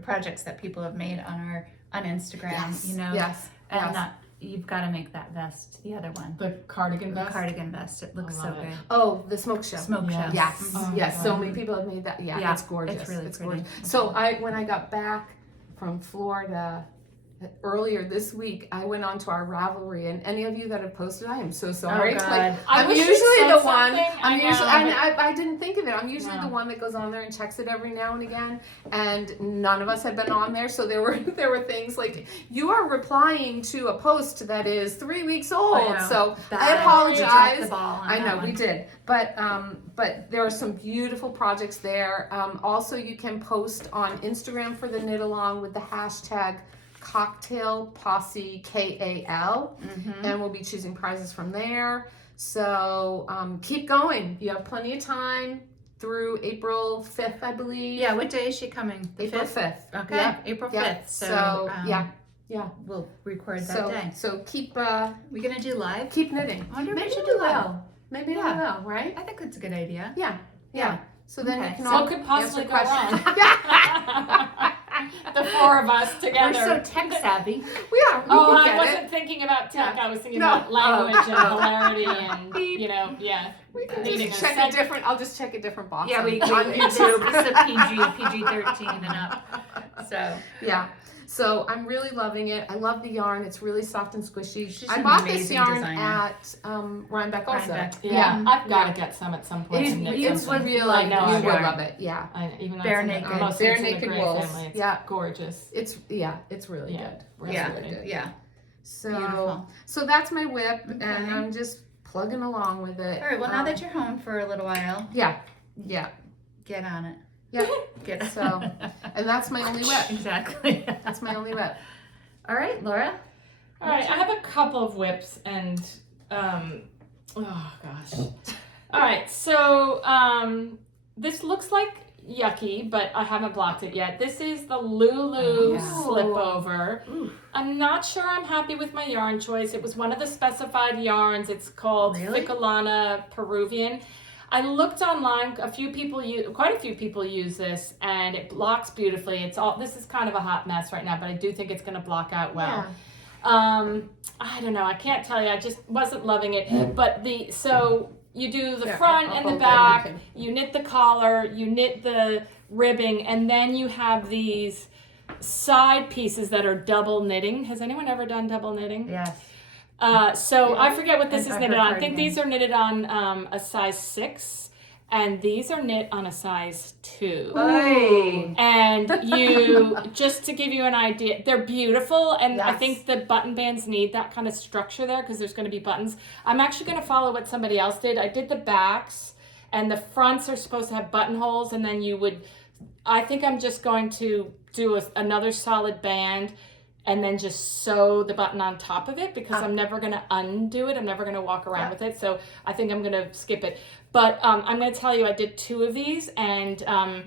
projects that people have made on Instagram. Yes. You know, Yes. and yes. you've got to make that vest. The other one, The cardigan the vest. cardigan vest. It looks I so love it. good. Oh, the smoke show. Smoke Yes. show. Yes, Oh, yes. God. So many people have made that. Yeah, Yeah, it's gorgeous. it's really pretty. gorgeous. It's So when I got back from Florida earlier this week, I went on to our Ravelry, and any of you that have posted, I am so sorry. Oh, God. Like, I I'm wish you usually said the one. something. I I'm know, usually, but- and I didn't think of it. I'm usually No. the one that goes on there and checks it every now and again. And none of us had been on there, so there were things like you are replying to a post that is 3 weeks old. I know. So Bad. I We apologize. dropped the ball on I that know one. we did, but there are some beautiful projects there. Also, you can post on Instagram for the knit along with the hashtag Cocktail Posse KAL, Mhm. and we'll be choosing prizes from there. So keep going. You have plenty of time through April 5th, I believe. Yeah. What day is she coming? The April 5th? 5th. Okay. Yep. April Yep. 5th. So, yeah. We'll record that So day. so keep We gonna do live? keep knitting. I wonder if we Maybe should we do live. will. Maybe Yeah. we will. Right? I think that's a good idea. Yeah. So then Okay. you can So all What could possibly answer go questions. wrong? Yeah. The 4 of us We're together. so tech savvy. We are. We Oh, can I get wasn't it. thinking about tech. Yeah. I was thinking No. about language and hilarity and, Beep. yeah. We can Needing just a check sec- a different. I'll just check a different box. Yeah, on we YouTube. YouTube. It's a PG 13 and up. So Yeah. So I'm really loving it. I love the yarn. It's really soft and squishy. She's I an bought this amazing yarn designer. at Rhinebeck also. Rhinebeck. Yeah, I've got to get some at some point. and knit It's something. really, I know you I would will. love it. Yeah. Even though Bare it's in naked. the, mostly Bare it's in the naked Gray wools. family. It's Yeah. gorgeous. It's really Yeah. good. Really Yeah. pretty. Yeah. So, Beautiful. so that's my whip, Okay. and I'm just plugging along with it. All right. Well, now that you're home for a little while, yeah, get on it. yeah. Get So, and that's my only whip. Exactly. That's my only whip. All right, Laura. All right, I have a couple of whips and, oh gosh. All right, so this looks like Jacqui, but I haven't blocked it yet. This is the Lulu slip over. Ooh. I'm not sure I'm happy with my yarn choice. It was one of the specified yarns. It's called Really? Ficolana Peruvian. I looked online. Quite a few people use this, and it blocks beautifully. This is kind of a hot mess right now, but I do think it's going to block out well. I don't know. I can't tell you. I just wasn't loving it. But so you do the front and the back. You knit the collar. You knit the ribbing, and then you have these side pieces that are double knitting. Has anyone ever done double knitting? Yes. So I forget what this is I've knitted heard on. I think cardigans. these are knitted on a size 6, and these are knit on a size 2. Oy. And you, just to give you an idea, they're beautiful, and I Yes. think the button bands need that kind of structure there because there's going to be buttons. I'm actually going to follow what somebody else did. I did the backs, and the fronts are supposed to have buttonholes, and then I think I'm just going to do another solid band and then just sew the button on top of it because I'm never going to undo it. I'm never going to walk around with it. So I think I'm going to skip it. But I'm going to tell you, I did 2 of these, and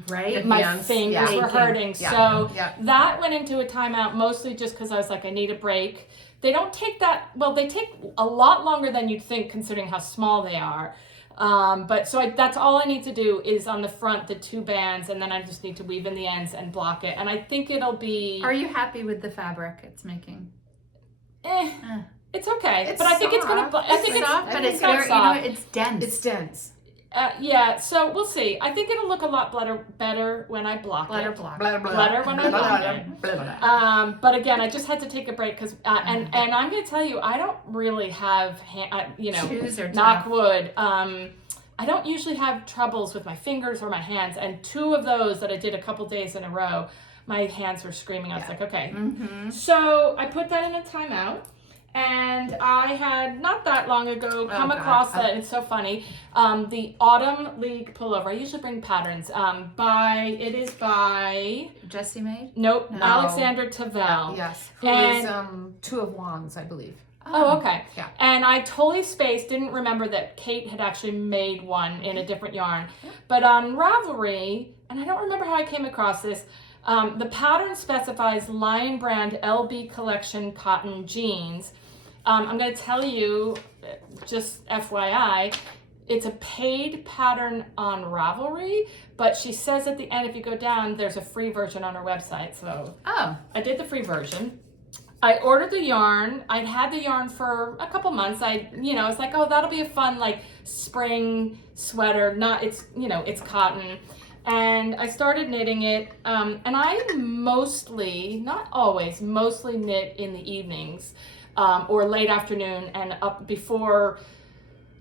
Right? my hands, fingers were aching. hurting. So Yeah. that went into a timeout mostly just because I was like, I need a break. They don't take they take a lot longer than you'd think considering how small they are. That's all I need to do is on the front, the 2 bands, and then I just need to weave in the ends and block it. And I think it'll be... Are you happy with the fabric it's making? It's okay. It's but I think it's going soft. to... I think soft, but it's it's not very, soft. it's dense. It's dense. Yeah, so we'll see. I think it'll look a lot better when I block it. block. Bladder when I block it. But again, I just had to take a break because, and I'm going to tell you, I don't really have, Shoes are knock tough. wood. I don't usually have troubles with my fingers or my hands. And 2 of those that I did a couple days in a row, my hands were screaming. I was like, okay. Mm-hmm. So I put that in a timeout. And I had not that long ago come across that, and it's so funny, the Autumn League pullover. I usually bring patterns. It is by Jessie made? Nope, No. Alexander Tavel. Yes. Who And- is 2 of Wands, I believe. Oh, okay. Yeah. And I totally spaced, didn't remember that Kate had actually made one in a different yarn. But on Ravelry, and I don't remember how I came across this, the pattern specifies Lion Brand LB Collection cotton jeans. I'm going to tell you, just FYI, it's a paid pattern on Ravelry, but she says at the end, if you go down, there's a free version on her website. So Oh. I did the free version. I ordered the yarn. I'd had the yarn for a couple months. It's like, oh, that'll be a fun, like, spring sweater. It's cotton. And I started knitting it. And I mostly, not always, mostly knit in the evenings. Or late afternoon and up before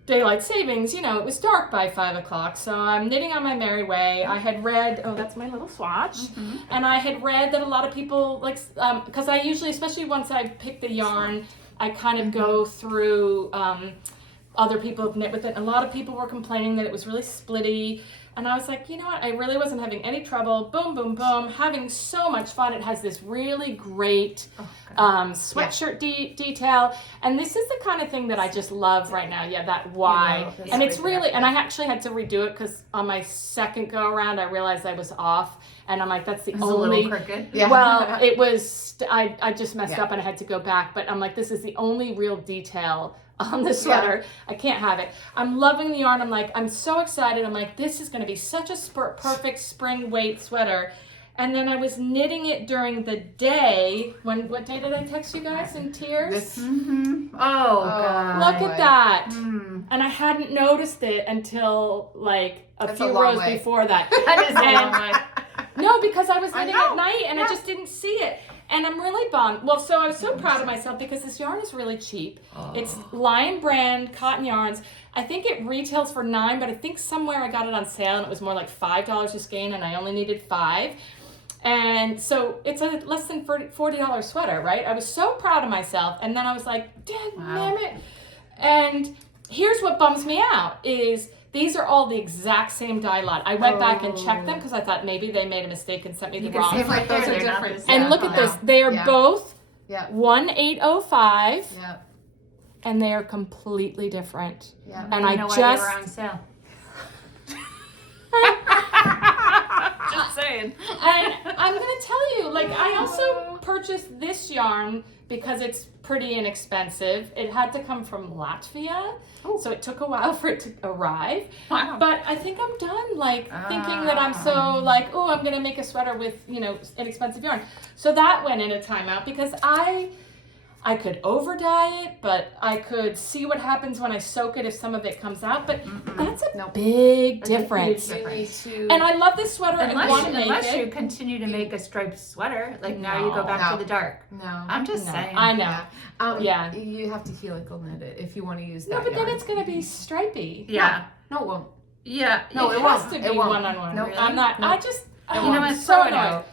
daylight savings, it was dark by 5 o'clock. So I'm knitting on my merry way. I had read, that's my little swatch. Mm-hmm. And I had read that a lot of people because I usually, especially once I pick the yarn, I kind of go through other people have knit with it. A lot of people were complaining that it was really splitty. And I was like, you know what? I really wasn't having any trouble. Boom, boom, boom. Having so much fun. It has this really great sweatshirt detail. And this is the kind of thing that I just love right now. Yeah, that wide. And it's really, and I actually had to redo it because on my second go around, I realized I was off. And I'm like, that's the It's only. a little crooked. Yeah. Well, it was, I just messed Yeah. up and I had to go back. But I'm like, this is the only real detail on the sweater. Yeah. I can't have it. I'm loving the yarn. I'm like, I'm so excited. I'm like, this is going to be such a perfect spring weight sweater. And then I was knitting it during the day. What day did I text you guys in tears? Mm-hmm. Oh, God. Look at that. Mm. And I hadn't noticed it until like That's few a long rows way. before that. That is a long way. No, because I was I knitting know. at night and I Yeah. just didn't see it. And I'm really bummed. Well, so I was so proud of myself because this yarn is really cheap. It's Lion brand cotton yarns. I think it retails for $9, but I think somewhere I got it on sale and it was more like $5 a skein, and I only needed 5. And so it's a less than $40 sweater, right? I was so proud of myself. And then I was like, damn it. And here's what bums me out is these are all the exact same dye lot. I went back and checked them because I thought maybe they made a mistake and sent me the wrong. see right Those there, are they're not different. the And same. look at this. They are both Yeah. 1805 Yeah. and they are completely different. Yeah. And You I know why just they were on sale. Just saying. And I'm gonna tell you, like, I also purchased this yarn because it's pretty inexpensive. It had to come from Latvia, so it took a while for it to arrive. Wow. But I think I'm done, like, thinking that I'm so, like, oh, I'm gonna make a sweater with, inexpensive yarn. So that went in a timeout because I could over dye it, but I could see what happens when I soak it if some of it comes out. But that's a big difference. You need to. And I love this sweater. I want to make Unless you it. continue to make a striped sweater, like now you go back No. to the dark. No. I'm just No, saying. I know. Yeah. You have to helical knit it if you want to use that. No, but then yarn. it's going to be stripy. Yeah. No, it won't. Yeah. No, it it has won't. to It be won't. one-on-one. No, I'm not. no. I just. You know what? So Throw it annoyed. out.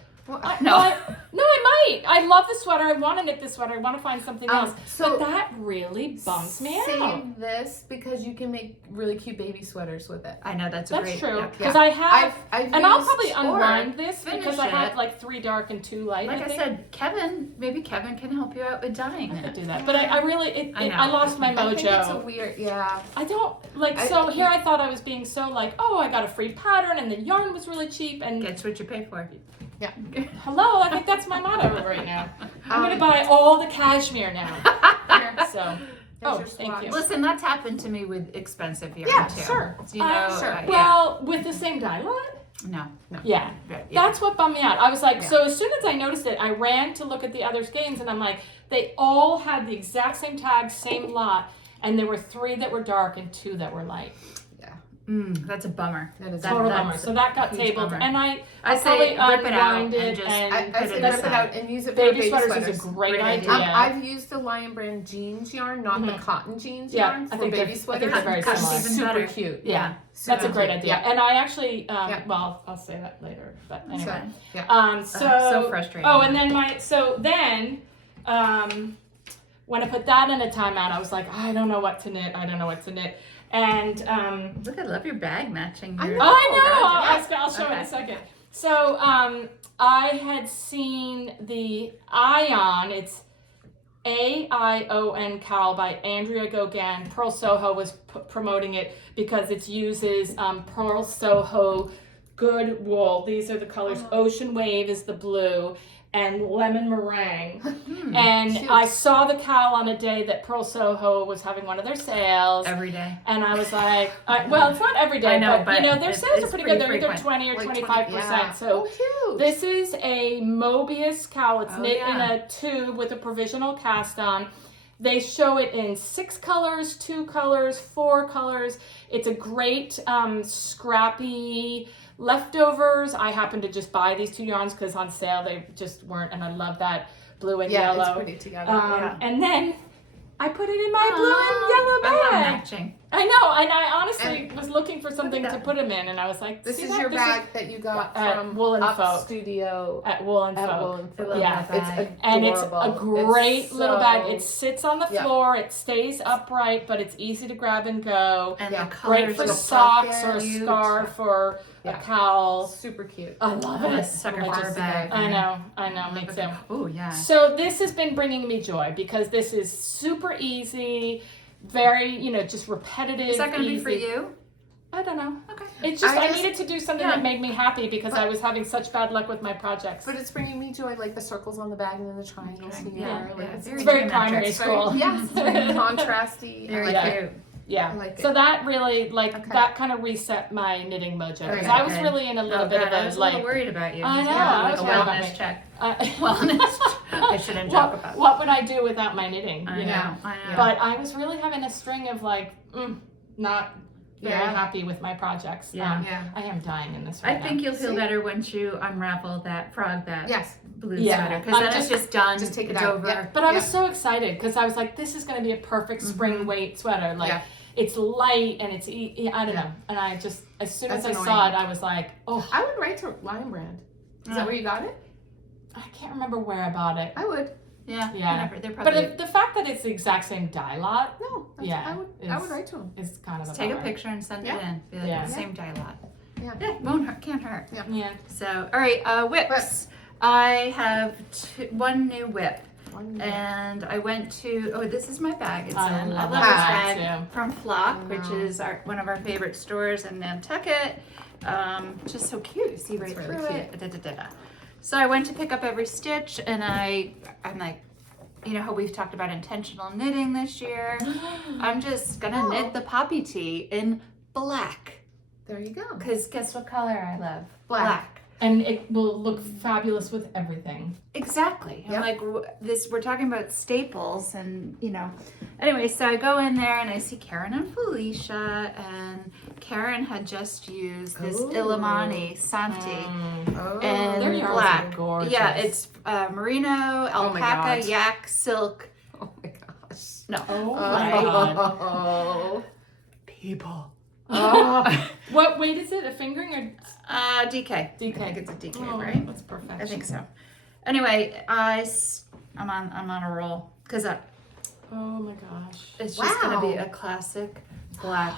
No, I might. I love the sweater. I want to knit this sweater. I want to find something else. so but that really bums me out. Save this because you can make really cute baby sweaters with it. I know that's a That's great. true. Yeah. Because I have, I've and I'll used- probably or unwind this finish because I have it. like 3 dark and 2 light. Like I think. said, maybe Kevin can help you out with dyeing I could it. do that. But I really, I know. I lost my I think it's a mojo. weird, yeah. I don't, like, so here I thought I was being so like, oh, I got a free pattern and the yarn was really cheap and Gets what you pay for. Yeah. hello, I think that's my motto right now. I'm going to buy all the cashmere now. So, There's your thank swatch. you. Listen, that's happened to me with expensive yarn Yeah, too. sure. You know, Sure. yeah. Well, with the same dye lot? No. Yeah. Yeah. That's what bummed me out. I was like, Yeah. so as soon as I noticed it, I ran to look at the other skeins and I'm like, they all had the exact same tag, same lot, and there were 3 that were dark and 2 that were light. That's a bummer. That is Total bummer. that's So that got a huge tabled, bummer. and I say probably rip it out unwind and it just- and I put say it rip it aside. out and use it for baby baby sweaters sweaters. is a great Great idea. idea. I've used the Lion Brand jeans yarn, not the cotton jeans yarn I for think baby they're sweaters. very Cotton's similar. even Super better. cute. Yeah. Super That's a great cute. idea. Yeah. And I actually, Yeah. well, I'll say that later. But anyway. So, So frustrating. Oh, and then when I put that in a timeout, I was like, I don't know what to knit. And Look, I love your bag matching. I Your know. I'll show it in Okay. a second. So I had seen the Ion. It's AION cowl by Andrea Gauguin. Pearl Soho was promoting it because it uses Pearl Soho good wool. These are the colors. Ocean Wave is the blue and Lemon Meringue. And Cute. I saw the cowl on a day that Pearl Soho was having one of their sales. every day. And I was like, well, it's not every day, I know, but their it's- sales are it's pretty pretty good. They're either frequent. 20 or like 25%. 20, yeah. So cute. this is a Mobius cowl. It's Oh, knit yeah. in a tube with a provisional cast on. They show it in 6 colors, 2 colors, 4 colors. It's a great scrappy leftovers. I happened to just buy these 2 yarns because on sale they just weren't, and I love that blue and yeah, yellow. it's pretty together. And then I put it in my blue I and love yellow bag. matching. I know, and I honestly was looking for something to put them in, and I was like, This "See is that? your This bag that you got at from Woolin Up Folk. Studio at Woolin at Folk. Woolin Folk. love Yeah. that bag. It's And it's adorable. a great It's little so- bag. It sits on the Yeah. floor. It stays upright, but it's easy to grab and go. And Yeah. the Great colors for are the socks or a cute. scarf or Yeah. a cowl. super cute. I love I'm a it. sucker I for a just- bag. I know, me too. Oh yeah. So this has been bringing me joy because this is super easy, very, just repetitive. Is that going to be for easy. you? I don't know. Okay. It's just I just- needed to do something yeah. that made me happy because But- I was having such bad luck with my projects. But it's bringing me joy, like the circles on the bag and then the triangles Okay. here. Yeah, Like, yeah. it's it's very geometric. primary It's very, school. yes, it's very contrasty. Very I like cute. it. Yeah. I like So it. that really, Okay. that kind of reset my knitting mojo because Okay, I was good. really in a little Oh, bit God, I of was a a little like. worried about you. I know, Yeah, I like was a worried about wellness me. check. Wellness. I shouldn't joke about. What would I do without my knitting? I you know. know. I know. But I was really having a string of like, not very happy with my projects. Yeah. I am dying in this I right think now. you'll feel better once you unravel that frog, that blue Yeah. sweater, because then it's just done. Just take it it's out. over. Yeah. But I was so excited because I was like, this is going to be a perfect spring weight sweater. Like, it's light and it's, I don't know. And I just, as soon as I saw it, I was like, oh. I would write to Lion Brand. Is that where you got it? I can't remember where I bought it. I would. Yeah. They're But probably. the fact that it's the exact same dye lot, No. I would write to him. is kind of a Take a bummer. picture and send it in. Be like, same dye lot. Yeah. Won't hurt, can't hurt. Yeah. So, all right, whips. I have one new whip. And I went to, this is my bag it's in. I love this bag from Flock, which is one of our favorite stores in Nantucket. Just so cute. You see right through it. So I went to pick up every stitch, and I'm like, you know how we've talked about intentional knitting this year? I'm just gonna knit the poppy tee in black. There you go. Because guess what color I love? Black. And it will look fabulous with everything. Exactly. I'm like, we're talking about staples, and anyway, so I go in there and I see Karen and Felicia, and Karen had just used this Illamani Santi Their in yarns black. are gorgeous. Yeah, it's merino, alpaca, yak, silk. Oh my gosh. No. Oh my god. Oh. People. What weight is it? A fingering or DK. I think it's a DK, right? That's perfect. I think so. Anyway, I'm on a roll because Oh my gosh. it's just gonna be a classic black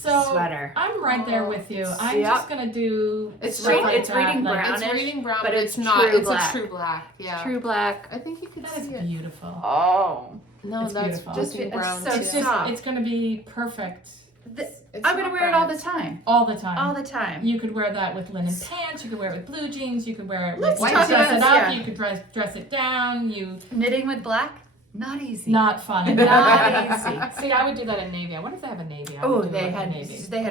sweater. I'm right there with you. I'm just gonna do. It's like reading that, brownish, It's reading brown, but it's not. true It's black. a true black. Yeah. True black. I think you could That is see it. beautiful. Oh, No, It's that's beautiful. just It's brown. so too. It's just. soft. It's gonna be perfect I'm gonna wear it all the time. all the time. All the time. You could wear that with linen pants. You could wear it with blue jeans. You could wear it with Let's dress talk it about- up. You could dress it down. Knitting with black, not easy. Not fun. Not easy. See, I would do that in navy. I wonder if they have a navy. I Oh, would do they it in had navy.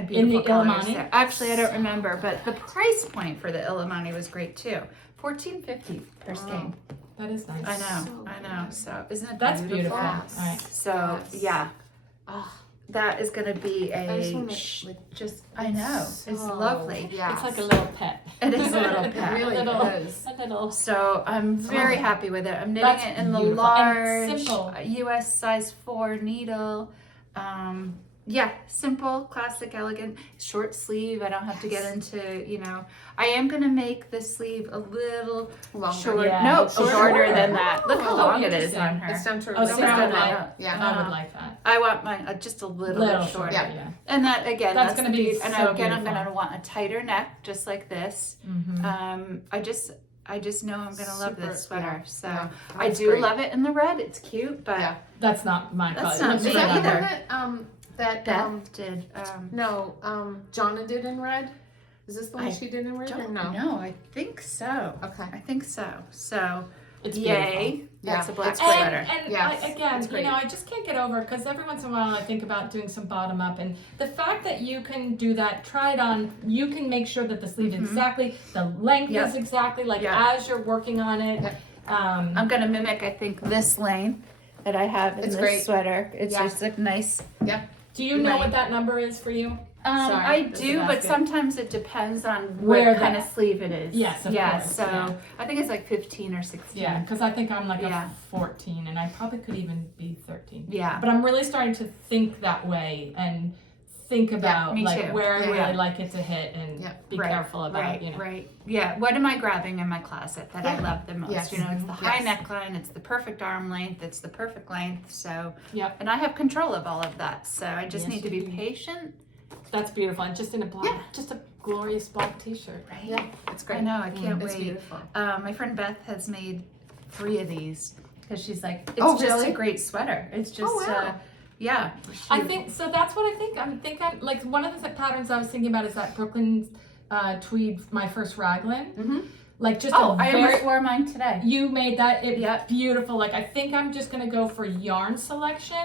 beautiful the colors Illamani? there. Actually, I don't remember, but the price point for the Illamani was great too. $14.50 per skein. That is nice. I know, So I know. So isn't it That's beautiful? beautiful. Yes. All right. So yeah, Oh, that is gonna be I just a wanna, I know, it's lovely. Yeah. It's like a little pet. It is a little It pet. really is. A little. So I'm very happy with it. I'm knitting That's it in the beautiful and large simple. US size 4 needle. Yeah, simple, classic, elegant, short sleeve. I don't have to get into, I am going to make the sleeve a little Longer. short. Yeah. No, Shorter. shorter than that. Look how Oh, long it is interesting. on her. It's down to Oh, She's see, I would done like. it. Yeah. I would like that. I want mine just a little bit shorter. Yeah. And that, again, That's that's gonna be and so again, I'm beautiful. going to want a tighter neck, just like this. Mm-hmm. I just know I'm going to love Super, this sweater. So Yeah. I That's do great. love it in the red. It's cute, but Yeah. That's not my That's color. not Is me that the either. one that Beth did. no, Jonna did in red? Is this the one she did in red or Don't no? know. I think so. Okay. I think so. So It's yay. beautiful. That's Yeah, a black it's great. sweater. And Yes, again, it's great. I just can't get over because every once in a while I think about doing some bottom up, and the fact that you can do that, try it on, you can make sure that the sleeve is exactly, the length Yep. is exactly like Yep. as you're working on it. Yep. I'm going to mimic, I think, this lane that I have in It's this great. sweater. It's Yeah. just a nice. Do you know Right. what that number is for you? I Sorry, do, just but asking. sometimes it depends on Where what kind the- of sleeve it is. Yes, of course, So yeah. I think it's like 15 or 16. Yeah, because I think I'm like Yeah. a 14, and I probably could even be 13. Yeah. But I'm really starting to think that way and think about me like too. where I Yeah. really like it to hit and be Right, careful about right, right. Yeah. What am I grabbing in my closet that I love the most? Yes. It's the high Yes. neckline, it's the perfect arm length, it's the perfect length. So, Yep. and I have control of all of that. So I just Yes, need to you be do. patient. That's beautiful, and just in a black, just a glorious black T-shirt. Right. Yeah, it's great. I know. I can't It's wait. beautiful. My friend Beth has made 3 of these because she's like, it's Oh, just really? a great sweater. It's just, Oh, wow. yeah. I think so. That's what I think. I'm like one of the patterns I was thinking about is that Brooklyn tweed, my first raglan. Mm-hmm. Like just Oh, a I very. almost wore mine today. You made that Yep. beautiful. Like I think I'm just gonna go for yarn selection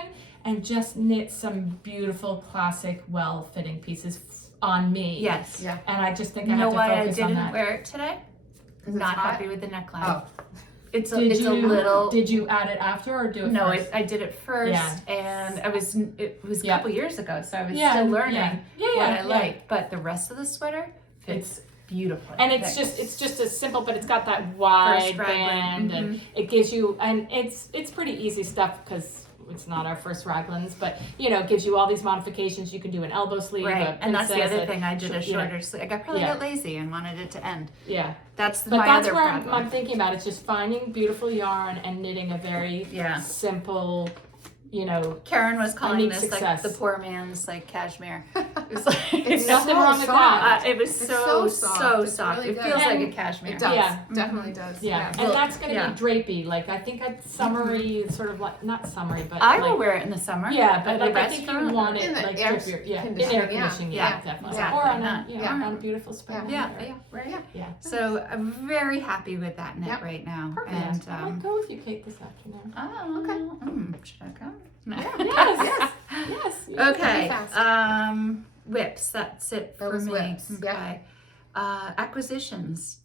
and just knit some beautiful classic well-fitting pieces on me. Yes. Yeah. And I just think You I know have to why I focus on didn't that. wear it today? Is it Not hot? happy with the neckline. Oh. it's a little. Did you add it after or do it No, first? I did it first, Yeah. and it was a Yeah. couple years ago, so I was Yeah, still learning yeah. what I liked. But the rest of the sweater fits beautifully. And it's just as simple, but it's got that wide band, and it gives you, and it's pretty easy stuff because it's not our first raglans, but you know, it gives you all these modifications. You can do an elbow sleeve, right, and that's the other thing. I did a shorter yeah. sleeve. I probably got lazy and wanted it to end. Yeah, that's but my that's other where problem. I'm thinking about. It's just finding beautiful yarn and knitting a very simple, you know. Karen was calling this success. like the poor man's like cashmere. It was like It's nothing wrong with that. It was so soft. Really it feels like a cashmere. It does. Yeah. Definitely does. Yeah, and Well, that's going to be drapey. Like I think a summery, sort of like not summery, but I like, will wear it in the summer. yeah, but at like the I think you restaurant. want it In the like air drip your, in conditioning, air conditioning, yeah, definitely. exactly. Or on a Yeah. on a beautiful spring. Yeah, day. right. Yeah. So I'm very happy with that knit Yep. right now. Perfect. And I might go with you, Kate, this afternoon. okay. Should I go? No. Yes. Yes. Okay. Fast. Whips. That's it for Those me. whips, yep. Okay. Acquisitions.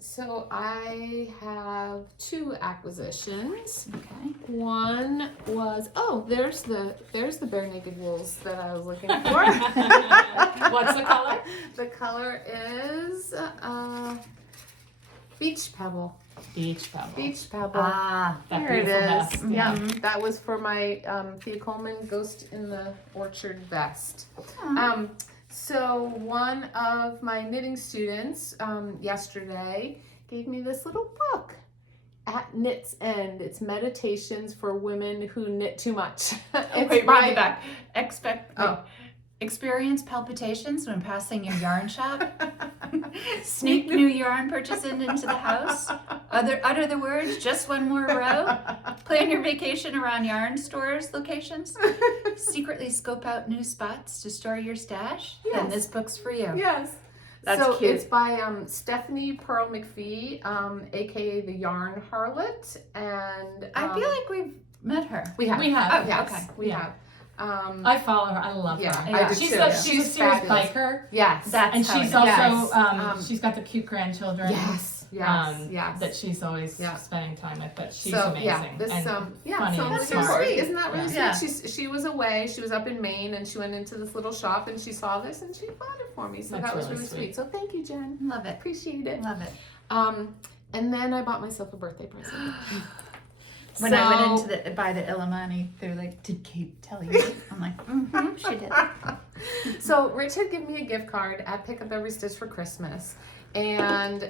So I have 2 acquisitions. Okay. One was there's the bare naked wools that I was looking for. What's the color? The color is Beach Pebble. Beach pebble. Beach Pebble. That There it beautiful is. vest. Yeah, that was for my Thea Coleman Ghost in the Orchard vest. So one of my knitting students yesterday gave me this little book at Knits End. It's Meditations for Women Who Knit Too Much. Wait, read the back. Experience palpitations when passing your yarn shop. Sneak new yarn purchases into the house. Utter the words, just one more row. Plan your vacation around yarn stores locations. Secretly scope out new spots to store your stash. Yes. Then this book's for you. Yes. That's so cute. It's by Stephanie Pearl McPhee, aka the Yarn Harlot, and I feel like we've met her. we have. Oh, Yes, okay. we have. I follow her. I love Yeah, her. I do she's too. a serious fabulous. biker. Yes. That's And how she's it also is. she's got the cute grandchildren. Yes. That she's always spending time with, but she's so amazing. yeah, this and funny and really smart. sweet. Isn't that really Yeah. sweet? She was away. She was up in Maine, and she went into this little shop, and she saw this, and she bought it for me. So That's that was really really sweet. sweet. So thank you, Jen. Love it. Appreciate it. Love it. And then I bought myself a birthday present. When I went into buy the Illamani, they were like, "Did Kate tell you?" I'm like, she did. So Rich had given me a gift card at Pick Up Every Stitch for Christmas, and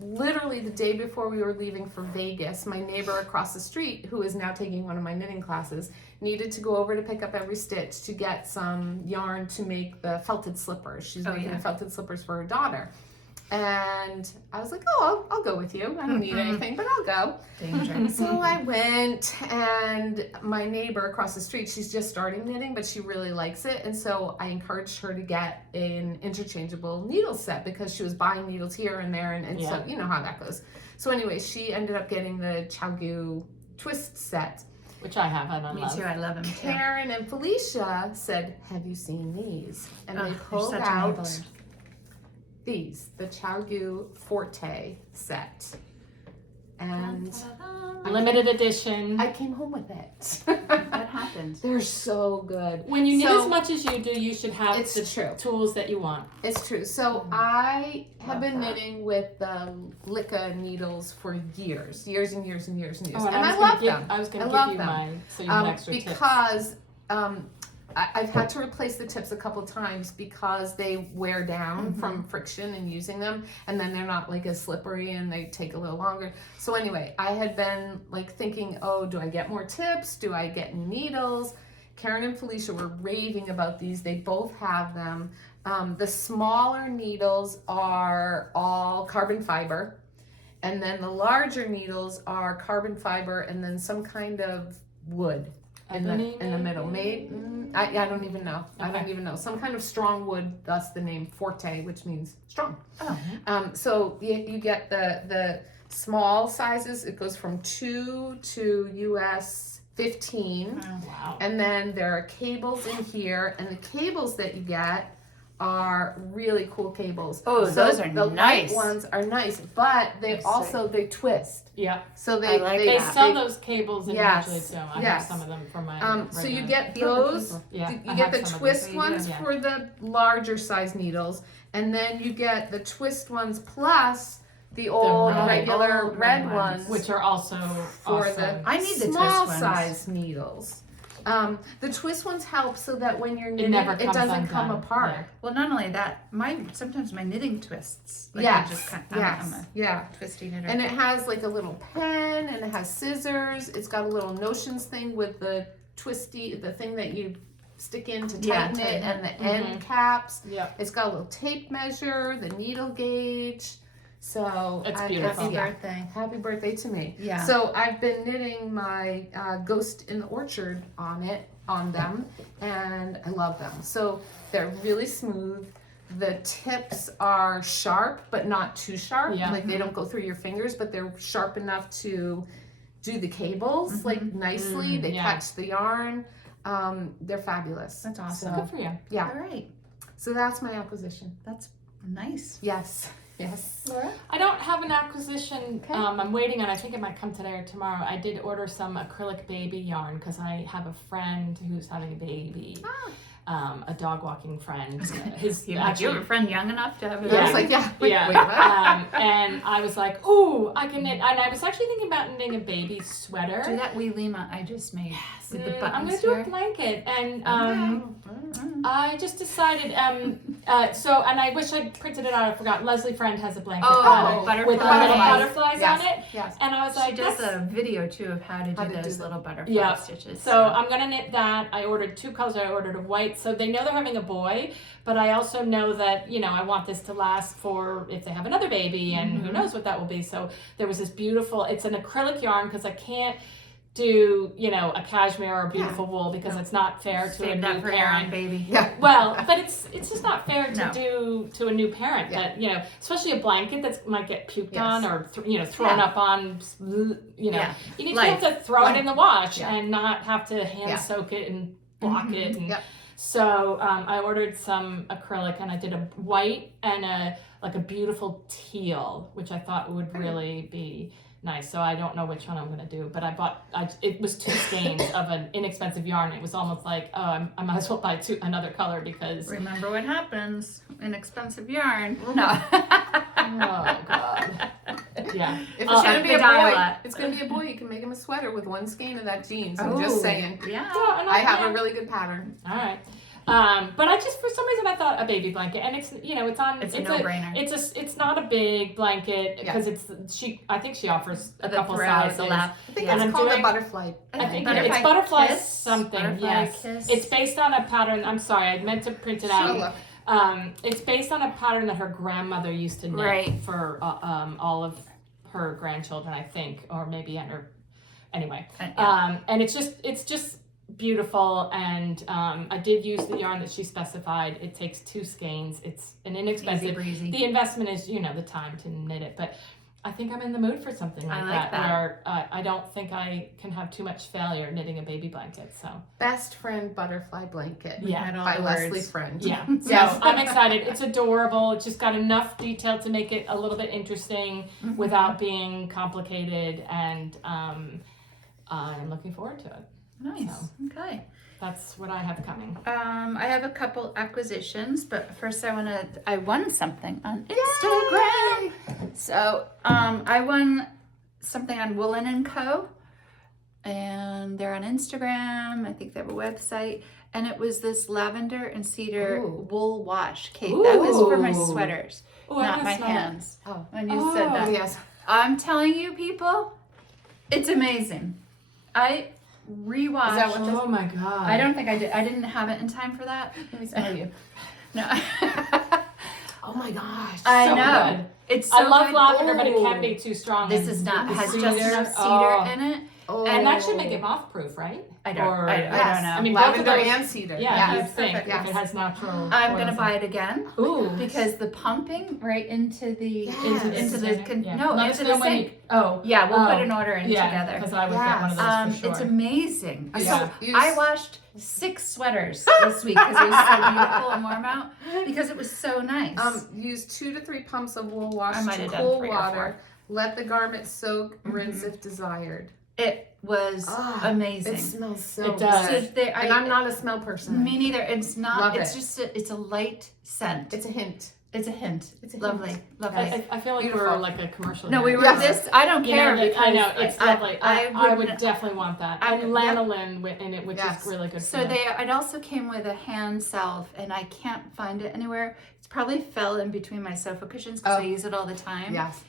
literally the day before we were leaving for Vegas, my neighbor across the street, who is now taking one of my knitting classes, needed to go over to Pick Up Every Stitch to get some yarn to make the felted slippers. She's making the felted slippers for her daughter. And I was like, I'll go with you. I don't need anything, but I'll go. Danger. So I went, and my neighbor across the street, she's just starting knitting, but she really likes it. And so I encouraged her to get an interchangeable needle set because she was buying needles here and there. And so you know how that goes. So anyway, she ended up getting the Chowgu twist set. Which I have. I Me too. I love him too. Karen and Felicia said, have you seen these? And they pulled such out enablers. these, the Chowgu Forte set. And limited edition. I came home with it. What happened? They're so good. When you knit So- as much as you do, you should have It's the true. tools that you want. It's true. So I have Love been that. knitting with Licca needles for years and years and years and years. Oh, and I I was love gonna them. I was going I to love give you them. mine so you have extra tips. Because I've had to replace the tips a couple times because they wear down from friction and using them, and then they're not like as slippery and they take a little longer. So anyway, I had been like thinking, do I get more tips? Do I get new needles? Karen and Felicia were raving about these. They both have them. The smaller needles are all carbon fiber, and then the larger needles are carbon fiber and then some kind of wood in the middle. I don't even know. I don't even know. Some kind of strong wood, thus the name Forte, which means strong. So you get the small sizes. It goes from 2 to US 15. Wow. And then there are cables in here, and the cables that you get are really cool cables. Oh, So those are the nice. white ones are nice, but they That's also they twist. Yeah. So they like They that. sell those cables individually Yes, too. I have yes. some of them for my So you regular- get Feel the those. cable. Yeah, You I get have the some of twist those. You ones do. Yeah. for the larger size needles, and then you get the twist ones plus the old regular old red red ones, ones. which are also for awesome. the I need the small twist ones. size needles. The twist ones help so that when you're knitting, never it comes doesn't come undone. apart. Yeah. Well, not only that, sometimes my knitting twists. Like Yes, I just yes, I'm a yeah. twisty knitter. And it has like a little pen, and it has scissors. It's got a little notions thing with the the thing that you stick in to Yeah, tighten it, tighten and it. the end caps. Yeah. It's got a little tape measure, the needle gauge. So It's I- beautiful. Happy yeah. birthday. Happy birthday to me. Yeah. So I've been knitting my Ghost in the Orchard on them, and I love them. So they're really smooth. The tips are sharp, but not too sharp. Yeah. Like they don't go through your fingers, but they're sharp enough to do the cables like nicely. They yeah. catch the yarn. They're fabulous. That's awesome. Good for you. Yeah. All right. So that's my acquisition. That's nice. Yes. Yes. Laura? I don't have an acquisition. Okay. I'm waiting on. I think it might come today or tomorrow. I did order some acrylic baby yarn because I have a friend who's having a baby. A dog walking friend. His You have a friend young enough to have a I was like, yeah. Wait, yeah. wait, what? And I was like, ooh, I can knit. And I was actually thinking about knitting a baby sweater. do that wee Lima I just made with the buttons I'm gonna do here. a blanket, and Okay. I just decided. So, and I wish I printed it out. I forgot. Leslie Friend has a blanket Oh, with the little butterflies. butterflies Yes. on it, Yes. and I was She like, does that's- a video too of how to do do those them. little butterfly Yeah. stitches. So I'm gonna knit that. I ordered 2 colors. I ordered a white, so they know they're having a boy, but I also know that I want this to last for if they have another baby, and who knows what that will be. So there was this beautiful. It's an acrylic yarn because I can't do a cashmere or a beautiful wool because it's not fair to a Save new that for your own parent. baby. Yeah. Well, but it's just not fair to No. do to a new parent that especially a blanket that might get puked Yes. on or thrown Yeah. up on. Yeah. You need Life. to be able to throw it in the wash Yeah. and not have to hand Yeah. soak it and block it. And Yep. so I ordered some acrylic and I did a white and a beautiful teal, which I thought would really be nice. So I don't know which one I'm gonna do, but it was 2 skeins of an inexpensive yarn. It was almost like, oh, I might as well buy another color because Remember what happens. Inexpensive yarn. No. oh god, yeah. If it's Oh, gonna be the a boy, dial-up. it's gonna be a boy. You can make him a sweater with 1 skein of that jeans. I'm just saying. Yeah. Yeah, and I have a really good pattern. All right. But I just for some reason I thought a baby blanket, and it's it's on. It's a no-brainer. It's not a big blanket because I think she offers a couple sizes. I think And it's I'm called doing- a butterfly. I think Butterfly it's butterfly Kiss? something. Butterfly Yes, Kiss? it's based on a pattern. I'm sorry, I meant to print it She'll out. look. It's based on a pattern that her grandmother used to knit Right. for all of her grandchildren, I think, or maybe under. Anyway, Yeah. and it's just beautiful, and I did use the yarn that she specified. It takes 2 skeins. It's an Easy inexpensive. breezy. The investment is the time to knit it, but I think I'm in the mood for something like, I like that. where I don't think I can have too much failure knitting a baby blanket. So Best Friend Butterfly Blanket. Yeah. Had all By the Leslie words. Friend. yeah, so Yes. I'm excited. It's adorable. It's just got enough detail to make it a little bit interesting without being complicated, and I'm looking forward to it. Nice. So. Okay. That's what I have coming. I have a couple acquisitions, but first I won something on Instagram. So I won something on Woolin and Co. And they're on Instagram. I think they have a website. And it was this lavender and cedar Ooh. wool wash. Kate, that was for my Ooh. sweaters, Oh, I not can my smell it. hands. Oh. When you said Oh, that. Yes. I'm telling you, people, it's amazing. I rewashed. Is that what Oh my god. I don't think I did. I didn't have it in time for that. Let me smell you. No. Oh my gosh. I So know. good. It's so I love good. lavender, but it Ooh. can be too strong. This and is not. the Has cedar, just enough cedar oh. in it. Oh. And that should make it moth proof, right? I don't know. I mean, both of lavender those, and cedar. yeah, Yes. you'd think Perfect. if it has natural. I'm gonna oils buy it again. Ooh. Because the pumping right into the Yes. into the Let us into know the when sink. Oh. Yeah, we'll Oh. put an order in together. Because I would get one of those for sure. It's amazing. Yeah. I washed 6 sweaters this week because it was so beautiful and warm out because it was so nice. Use 2 to 3 pumps of wool wash I might to have done cool 3 or water. Let the garment soak, rinse Mhm. if desired. It was amazing. It smells so It does. good. So And I'm not a smell person. Me neither. It's not. Love it's it. just it's a light scent. It's a hint. It's a hint. It's a Lovely, hint. lovely. I feel like Beautiful. we're like a commercial. No, now. we were Yes. this. I don't You care know, because I know it's lovely. I would wouldn't- definitely want that. I- And lanolin in it, which Yes. is really good. So for them. it also came with a hand salve, and I can't find it anywhere. It's probably fell in between my sofa cushions because I use it all the time. Yes.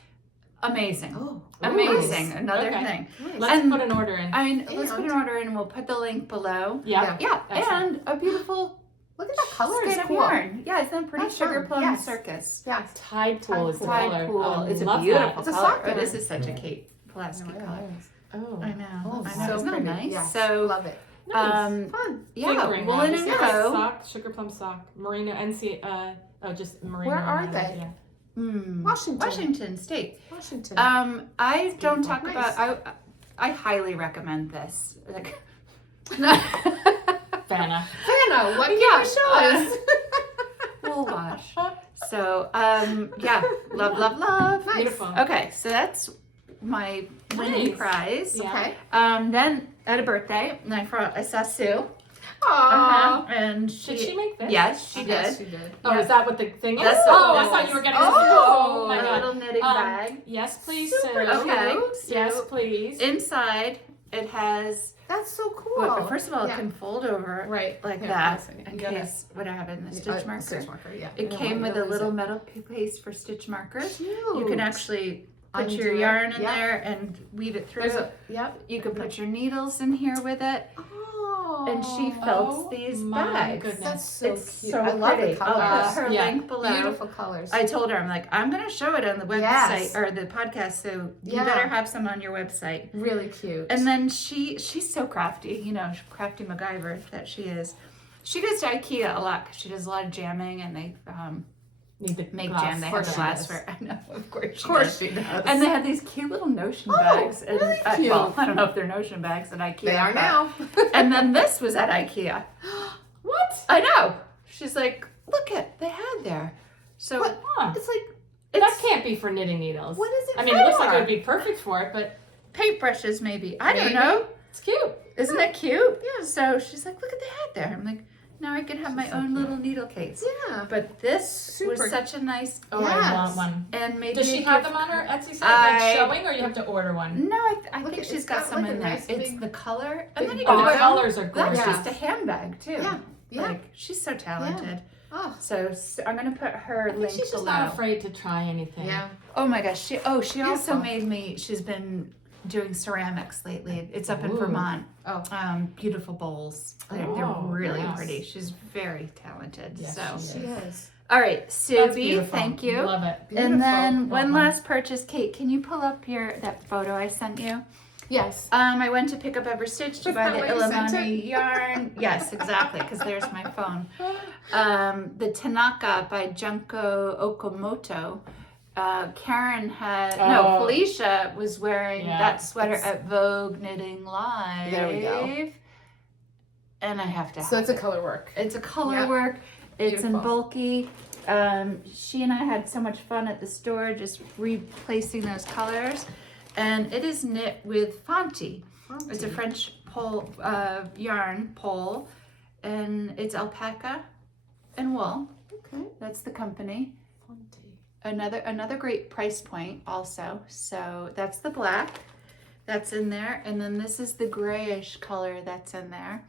Amazing. Oh, Amazing. nice. Another Okay. thing. Nice. Let's and- put an order in. I mean, let's put And- an order in. We'll put the link below. Yeah. Yeah, Excellent. and a beautiful Look at that color. skein It's of cool. yarn. Yeah, isn't that pretty? That's Sugar fun. plum Yes. circus. Yes. Tide pool is the Tide color. pool. Oh, It's a love beautiful It's a color. sock Oh, this yarn. is such a Kate Pulaski color. Oh. I know. Oh, I know. so Isn't that pretty. nice? Yes. So, Love it. Fun. yeah, Fingering Woolin and that. Co. Sock, sugar plum sock, merino, just merino. Where are and they? Yeah. Washington State. Washington. I don't talk Nice. about. I highly recommend this. Like, Vanna. Vanna, what can Yeah, you show us? wool wash. So, yeah, love. Nice. Beautiful. Okay, so that's my winning Nice. prize. Yeah. Okay. Then at a birthday, and I saw Sue. Aww. And she. Did she make this? Yes, she Yes, did. she did. Oh, is that what the thing is? That's oh, what I this thought is. you were getting Oh, oh my a god. little knitting bag. Yes, please, Super Sue. Okay. Yes, So please. inside, it has. That's so cool. Well, first of all, Yeah. it can fold over Right. like Here, that listen, in you gotta- case what happened. The stitch marker. Stitch marker, yeah. It You came don't with a lose little it. metal paste for stitch markers. Cute. You can actually put Undo your it. yarn in Yep. there and weave it through. There's a, yep. You can put your needles in here with it. Oh. And she felts these my bags. goodness. That's so It's cute. so I love pretty. the I'll colors. put her Yeah. link below. Beautiful colors. I told her, I'm like, I'm going to show it on the website Yes. or the podcast, so you Yeah. better have some on your website. Really cute. And then she's so crafty, crafty MacGyver that she is. She goes to IKEA a lot because she does a lot of jamming and they Need the make glass. jam. They Of have course the she glass does. for, I know, of course she of course does. she does. And they have these cute little Notion Oh, bags. And, really cute. Well, I don't know if they're Notion bags at IKEA. they are but- now. And then this was at IKEA. What? I know. She's like, look at, they had there. So What? Huh. It's like, That can't be for knitting needles. what is it I mean, it looks like for? it would be perfect for it, but paintbrushes maybe. I don't Maybe. know. it's cute. Isn't it cute? Yeah. So she's like, look at they had there. I'm like, now I can have my She's so own cute. little needle case. Yeah. But this was Super. such a nice, Oh, I Yes. want one. and maybe Does she a have gift them on her Etsy site, I- like showing, or you have to order one? No, I Look think at- she's it's got got some like in a there. nice It's big- the color, and then you Oh, can the go. colors are That's gorgeous. Yeah. just a handbag too. Yeah. Yeah. Like she's so talented. Oh. So I'm gonna put her I think link she's just below. not afraid to try anything. Yeah. Oh my gosh. She also Beautiful. made me. She's been doing ceramics lately. It's up in Ooh. Vermont. Oh. Beautiful bowls. They're Oh, really nice. pretty. She's very talented. Yes, so she She is. all right, That's Subi, beautiful. thank you. Love it. And then Beautiful. one Love last purchase, Kate. Can you pull up that photo I sent you? Yes. I went to pick up Ever Stitch to Was buy that the what you sent Illamani yarn. Yes, exactly, because there's my phone. The Tanaka by Junko Okamoto. Karen Oh. Felicia was wearing Yeah, that sweater it's- at Vogue Knitting Live. There we go. And I have to So have it's a it. color work. It's a color Yeah. work. It's in Beautiful. bulky. She and I had so much fun at the store just replacing those colors. And it is knit with Fonty. It's a French pole yarn pole, and it's alpaca and wool. Okay. That's the company. Another great price point also. So that's the black that's in there, and then this is the grayish color that's in there.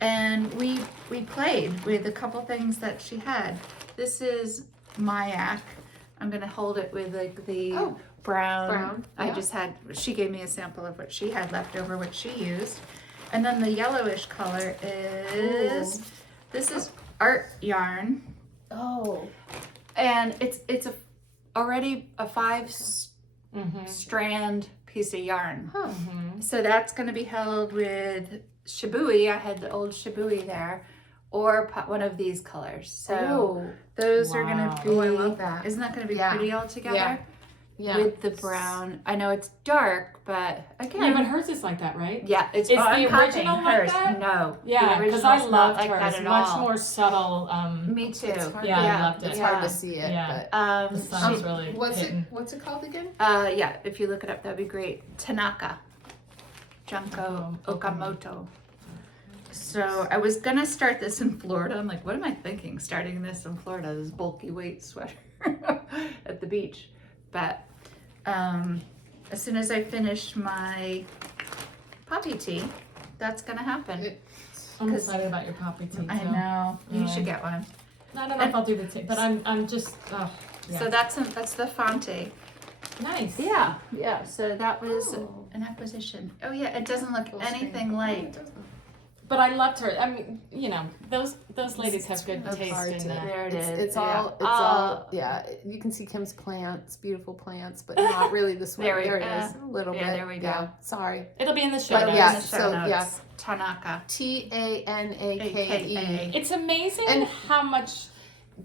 And we played with a couple things that she had. This is Mayak. I'm gonna hold it with like the brown. yeah. She gave me a sample of what she had left over, what she used. And then the yellowish color is, this is art yarn. Oh. And it's already a 5 Mm-hmm. strand piece of yarn. Huh. So that's going to be held with shibui. I had the old shibui there, or one of these colors. So those are going to be. Oh, I love that. Isn't that going to be Yeah. pretty all together? Yeah. Yeah. With the brown. I know it's dark, but again. Yeah, but hers is like that, right? Yeah, it's Is I'm the copying original like hers. that? No. Yeah, the because I original's not loved like hers. that at Much all. more subtle. Me too. It's hard, Yeah, I loved it. It's hard to see it. Yeah. But The sun's really what's hitting. what's it called again? Yeah, if you look it up, that'd be great. Tanaka. Junko Okamoto. So I was gonna start this in Florida. I'm like, what am I thinking? Starting this in Florida, this bulky weight sweater at the beach. But as soon as I finish my poppy tea, that's gonna happen. I'm excited about your poppy tea. I too. know. You Yeah. should get one. I don't know if I'll do the tea, but I'm just. Oh, yeah. So that's the Fonty. Nice. Yeah. So that was Oh. an acquisition. Oh yeah, it doesn't look Full anything screen. like. But I loved her. I mean, you know, those ladies have good It's taste hard in to- that. There it is. It's yeah. all yeah. You can see Kim's plants, beautiful plants, but not really the sweater. There we There it go. is, a little Yeah, bit. there we go. Yeah, sorry. It'll be in the show But notes. yeah, In the show so, notes. yeah. Tanaka. TANAKE. It's amazing And- how much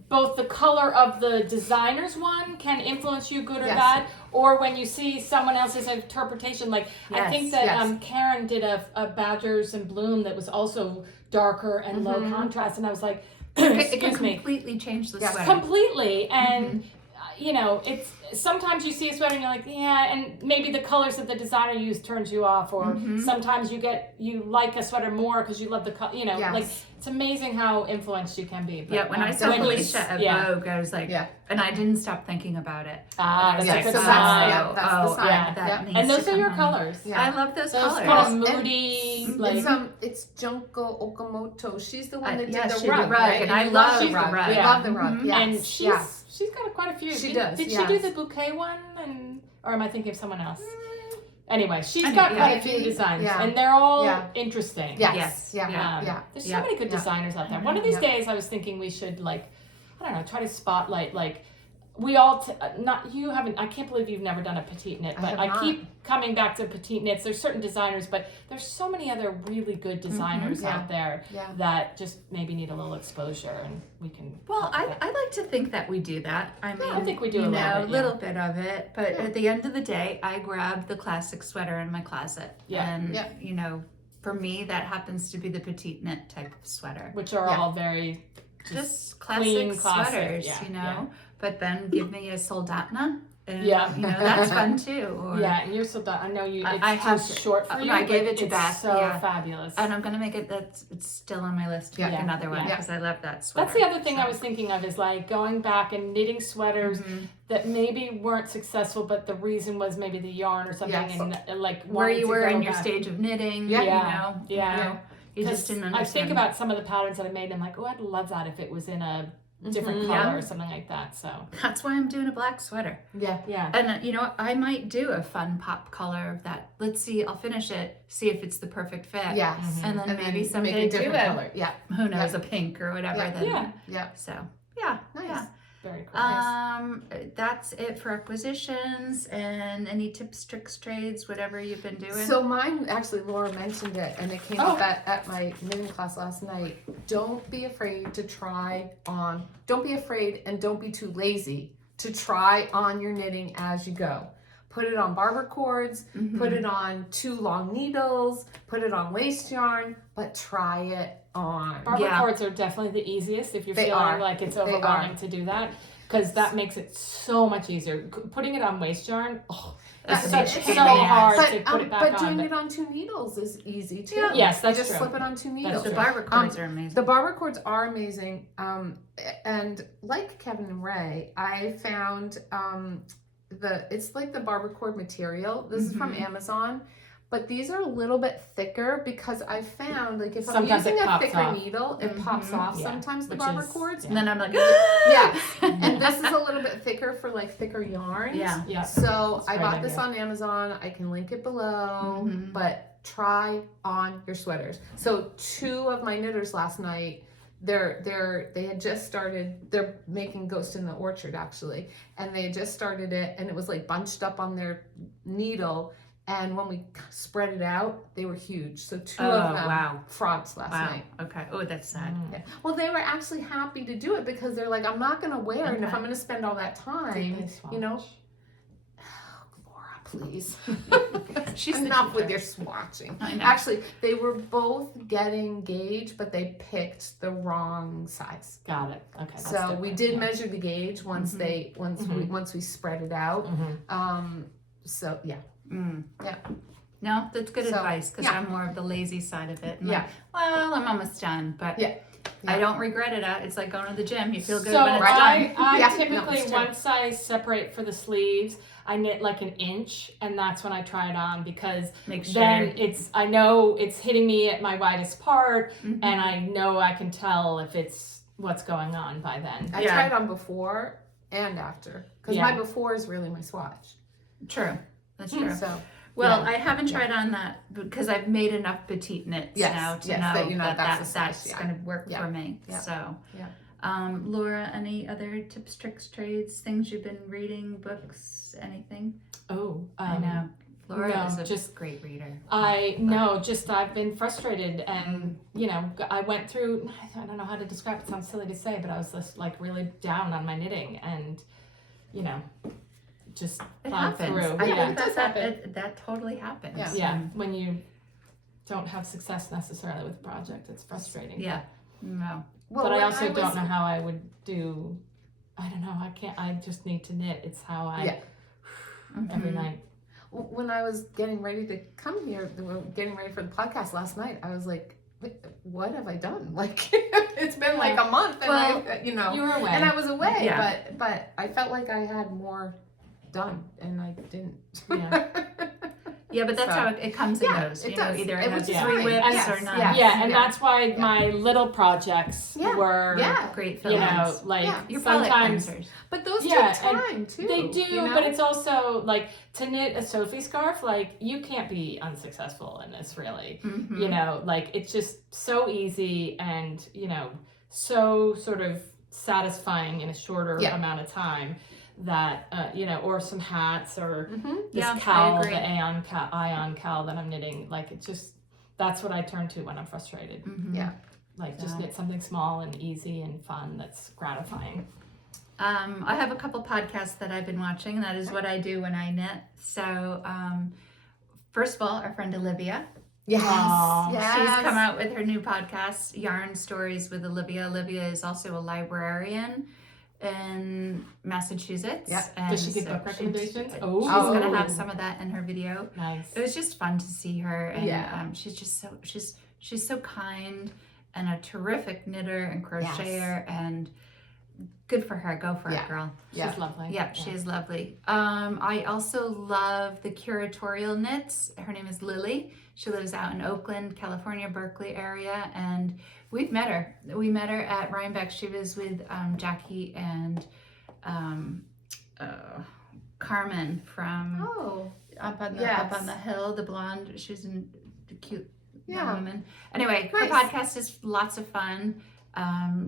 both the color of the designer's one can influence you good or Yes. bad, or when you see someone else's interpretation. Like I think Yes, that yes. Karen did a Badgers and Bloom that was also darker and low contrast, and I was like, It can excuse me, completely change the Yes. sweater. completely. And you know, it's sometimes you see a sweater and you're like, yeah, and maybe the colors that the designer used turns you off, or sometimes you like a sweater more because you love the color. You know, Yes. like it's amazing how influenced you can be. But, Yeah, when I saw when you- Felicia at Vogue, I was like, Yeah. and I didn't stop thinking about it. Ah, I was that's like, a good so sign. that's the sign. Yeah. that needs And those to are your come home. colors. Yeah. I love those Those colors. kind of And moody, like It's Junko Okamoto. She's the one that did yeah, the she did rug, the rug, right? and I you love the the rug. rug. I Yeah. love the rug. Yes. and she's got quite a few. She Did- does, Did she yes. do the bouquet one? And or am I thinking of someone else? Anyway, she's I know, got yeah. quite a few designs, Yeah. and they're all Yeah. interesting. Yes. Yes. Yeah. Yeah. Yeah. There's Yeah. so many good Yeah. designers out there. One of these Yeah. days, I was thinking we should I don't know, try to spotlight we all not you haven't. I can't believe you've never done a petite knit, I but have I not. keep coming back to petite knits. There's certain designers, but there's so many other really good designers Yeah. out there Yeah. that just maybe need a little exposure, and we can. Well, help with that. I like to think that we do that. I mean, I think we do you a little know, bit, little bit of it. But Yeah. at the end of the day, I grab the classic sweater in my closet. Yeah. And, Yeah. you know, for me, that happens to be the petite knit type of sweater. Which are Yeah. all very Just clean, classic classic, sweaters, yeah, you know. yeah. But then give me a soldatna. And, Yeah. You know, that's fun too. Or, yeah. And you're so I know you. It's I have too short for no, you. I gave but it to it's Beth, So yeah. fabulous. And I'm going to make it, it's still on my list to Yeah. make another one Yeah. because I love that sweater. That's the other thing So- I was thinking of is going back and knitting sweaters that maybe weren't successful, but the reason was maybe the yarn or something, Yes. and Where wanting you to were go in your back. stage of knitting, Yeah. you Yeah. know. Yeah. You know, you just didn't I understand. think about some of the patterns that I made, and I'm like, oh, I'd love that if it was in a different color Yeah. or something like that. So That's why I'm doing a black sweater. Yeah. yeah, And you know what? I might do a fun pop color of that. Let's see, I'll finish it, see if it's the perfect fit. Yes. And then maybe someday make a do different it. color. Yeah. Who knows, a pink or whatever. Yeah. Then. Yeah. Yeah. So, yeah. Nice. Yeah. very cool. That's it for acquisitions and any tips, tricks, trades, whatever you've been doing. So mine, actually, Laura mentioned it, and it came Oh. up at my knitting class last night. Don't be afraid to try on. Don't be afraid, and don't be too lazy to try on your knitting as you go. Put it on barber cords, put it on 2 long needles, put it on waste yarn, but try it on. Barber Yeah. cords are definitely the easiest if you're They feeling are. like it's They overwhelming are. to do that, because that makes it so much easier. Putting it on waste yarn, That's it's a such pain so in the ass. hard But, to put it back but on. doing it on 2 needles is easy too. Yeah. Yes, that's you just true. slip it on 2 needles. the true. barber cords are amazing. The barber cords are amazing. And like Kevin and Ray, I found it's like the barber cord material. This is from Amazon, but these are a little bit thicker because I found like if Sometimes I'm it using a pops thicker off. needle, it pops off Yeah. sometimes the Which barber is- cords. And then I'm like, Yeah. And this is a little bit thicker for like thicker yarns. Yeah. Yeah. So That's a I great bought this idea. on Amazon. I can link it below, Mhm. but try on your sweaters. So 2 of my knitters last night, they had just started, they're making Ghost in the Orchard actually, and they had just started it, and it was like bunched up on their needle, And when we spread it out, they were huge. So 2 Oh, of them wow. frogs last Wow. night. Okay. Oh, that's sad. Yeah. Well, they were actually happy to do it because they're like, I'm not going to wear it. And if Okay. I'm going to spend all that Did time, they swatch? you know. Laura, please. She's the Enough with teacher. your swatching. I know. Actually, they were both getting gauge, but they picked the wrong size. Got it. Okay. That's So we different, did yeah. measure the gauge once once we spread it out. So yeah. Mm. Yeah. No, that's good So, advice because yeah. I'm more of the lazy side of it. I'm Yeah. like, well, I'm almost done, but Yeah. I don't regret it. It's like going to the gym. You feel good So when it's I Yeah, no, typically, it's true. once I separate for the sleeves, I knit like an inch, and that's when I try it on because done. Make sure. then I know it's hitting me at my widest part, Mhm. and I know I can tell if it's what's going on by then. I Yeah. tried on before and after because Yeah. my before is really my swatch. True. That's true. So Well, Yeah. I haven't tried on that because I've made enough petite knits Yes, now to yes, know that you know that that's the size, that's yeah. going to work Yeah. for me. Yeah. So, Yeah. Laura, any other tips, tricks, trades, things you've been reading, books, anything? Oh, I know. Laura no, is a just- great reader. I've been frustrated, and I went through. I don't know how to describe it. It sounds silly to say, but I was just like really down on my knitting, and just It plowed happens. through. I Yeah. think does happen. that totally happens. Yeah. Yeah, when you don't have success necessarily with a project, it's frustrating. Yeah. No. well, But I when also don't was- know how I would do. I don't know. I can't. I just need to knit. It's how I Yeah. every Mhm. night. When I was getting ready to come here, getting ready for the podcast last night, I was like, "Wait, what have I done? Like, it's been like a month, and Well, You were away. and I was away, Yeah. but I felt like I had more done, and I didn't. Yeah. Yeah, but that's So- how it comes and Yeah, goes. it You know, does. either It it was has just three fine. whips Yes, or none. yes. Yeah, and Yeah. that's why Yeah. my little projects Yeah. were, Yeah, Great you fillings. know, like Yeah. Your palette sometimes cleansers. but those Yeah, take and time too. they do, you know? but it's also like to knit a Sophie scarf. Like you can't be unsuccessful in this, really. Mhm. You know, like it's just so easy and so sort of satisfying in a shorter Yeah. amount of time. That or some hats or Mhm. this Yeah, I cowl, agree. the ion cowl that I'm knitting. Like it's just that's what I turn to when I'm frustrated. Mhm. Yeah. Like just Got knit something small and easy and fun that's gratifying. I have a couple podcasts that I've been watching, and that is what I do when I knit. So, first of all, our friend Olivia. Yes. Aw. Yes. She's come out with her new podcast, Yarn Stories with Olivia. Olivia is also a librarian in Massachusetts. Yeah. And Does she give so book recommendations? She's Oh. going to have some of that in her video. Nice. It was just fun to see her, and Yeah. she's just she's so kind and a terrific knitter and crocheter, and good for her. Go for Yeah. it, girl. Yeah. She's lovely. Yeah, she is lovely. I also love the Curatorial Knits. Her name is Lily. She lives out in Oakland, California, Berkeley area, and we've met her. We met her at Rhinebeck. She was with Jacqui and Carmen from Oh. up on Yes. the hill, the blonde. She's a cute young Yeah. woman. Anyway, her Nice. podcast is lots of fun.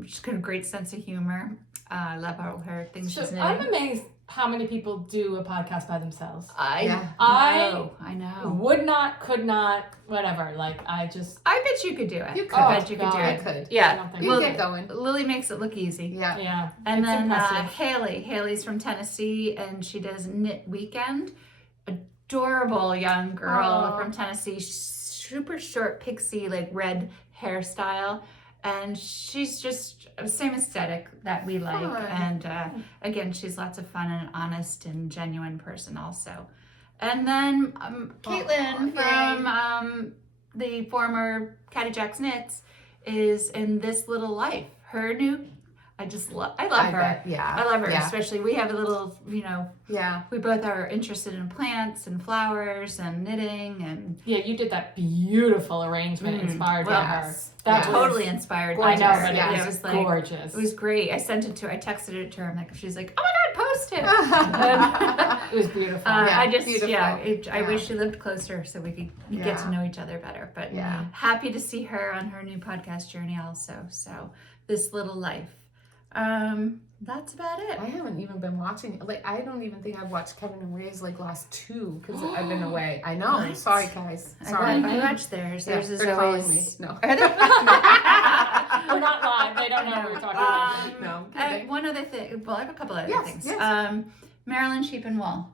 She's got a great sense of humor. I love all her things So she's I'm knitting. amazed how many people do a podcast by themselves. I I know. would not, could not, whatever. Like I just I bet you could do it. You could. I bet you could God. do I it. could. I Yeah. don't think You Well, get going. Lily makes it look easy. Yeah. yeah. And It's then impressive. Haley's from Tennessee, and she does Knit Weekend. Adorable young girl Aw. from Tennessee, super short pixie like red hairstyle, and she's just same aesthetic that we like. Fun. And again, she's lots of fun and honest and genuine person also. And then Caitlin Aw, from the former Caddy Jack's Knits is in This Little Life. Her new, I love her. bet. Yeah. I love her, Yeah. especially we have a little, Yeah. we both are interested in plants and flowers and knitting, and Yeah, you did that beautiful arrangement inspired by her. Yes. That Yeah. was totally inspired. I by know, her. but Yeah. it was like, gorgeous. it was great. I sent it to her. I texted it to her. I'm like, she's like, oh my God, post it. It was beautiful. Yeah, I just, beautiful. I Yeah. wish she lived closer so we could get Yeah. to know each other better. But Yeah. happy to see her on her new podcast journey also. So This Little Life. That's about it. I haven't even been watching. Like, I don't even think I've watched Kevin and Ray's like last 2 because I've been away. I know. What? Sorry, guys. Sorry. I watched theirs. Yeah, Theirs is they're always. calling me. No. We're not live. They don't know what we're talking about. No. Okay. One other thing. Well, I have a couple other Yes, things. yes. Maryland Sheep and Wool.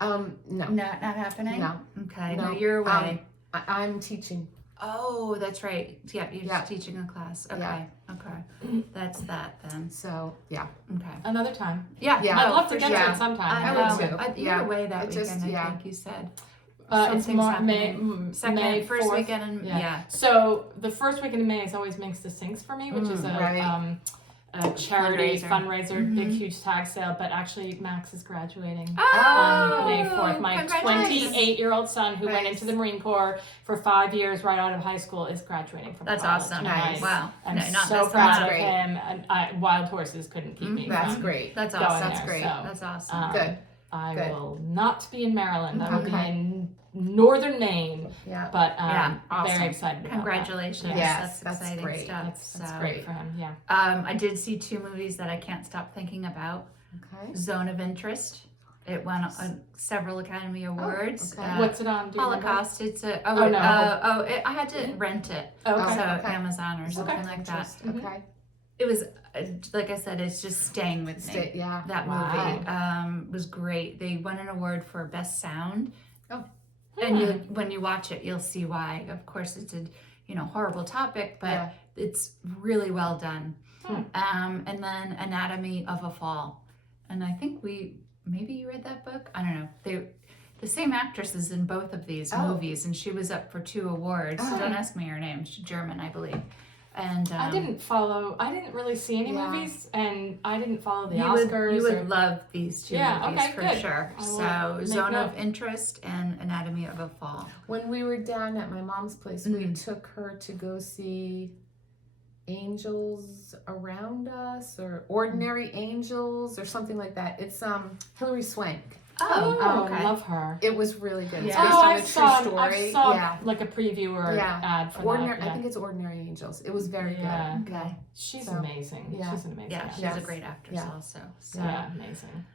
No. Not happening. No. Okay. No. No, you're away. I'm teaching. Oh, that's right. Yeah, you're Yeah. just teaching a class. Okay. Yeah. Okay. That's that then. So, yeah. Okay. Another time. Yeah. Yeah. I'd no, love to for get sure. to it sometime. I would too. You're Yeah. away that It weekend, just- I yeah. think you said. It's Something's happening. May First 4th. weekend in, yeah. So the first weekend in May is always Minx to Sinks for me, which is right. a charity Fundraiser. big huge tag sale. But actually, Max is graduating Oh, on May 4th. My congratulations. 28-year-old son, who went Nice. into the Marine Corps for 5 years right out of high school, is graduating from That's college. awesome. Nice. Wow. I'm No, not so this proud time. of great. him. And Wild Horses couldn't keep me That's from great. That's going awesome. That's there. great. So, That's awesome. Good. I Good. will not be in Maryland. I will be Okay. in northern Maine. Yeah. But Yeah, awesome. very excited about Congratulations. Yes, that's that's exciting great. stuff. That's So, great for him. Yeah. I did see 2 movies that I can't stop thinking about. Okay. Zone of Interest. It won several Academy Awards. okay. What's it on? Do you remember? Holocaust. It's a no. I had to rent it. Okay. So okay. Amazon or something like that. Mhm. Okay. It was like I said, it's just staying with me. Yeah. That Wow. movie was great. They won an award for best sound. Oh. And when you watch it, you'll see why. Of course, it's a horrible topic, but Yeah. it's really well done. Hmm. And then Anatomy of a Fall, and I think maybe you read that book. I don't know. The same actress is in both of these movies, and she was up for 2 awards. Oh. Don't ask me her name. She's German, I believe. And I didn't really see any Yeah. movies, and I didn't follow the you Oscars. would love these 2 Yeah, movies okay, for good. sure. I will So make Zone of note. Interest and Anatomy of a Fall. When we were down at my mom's place, we took her to go see Angels Around Us or Ordinary Angels or something like that. It's Hilary Swank. Oh, okay. love her. It was really good. It's Yeah. based on a true I story. saw Yeah. like a preview or ad for Ordinary. that. Yeah. I think it's Ordinary Angels. It was very Yeah. good. Okay. She's So, amazing. yeah. She's an amazing Yeah, actress. she's Yes. a great actress Yeah. also. So. Yeah, amazing.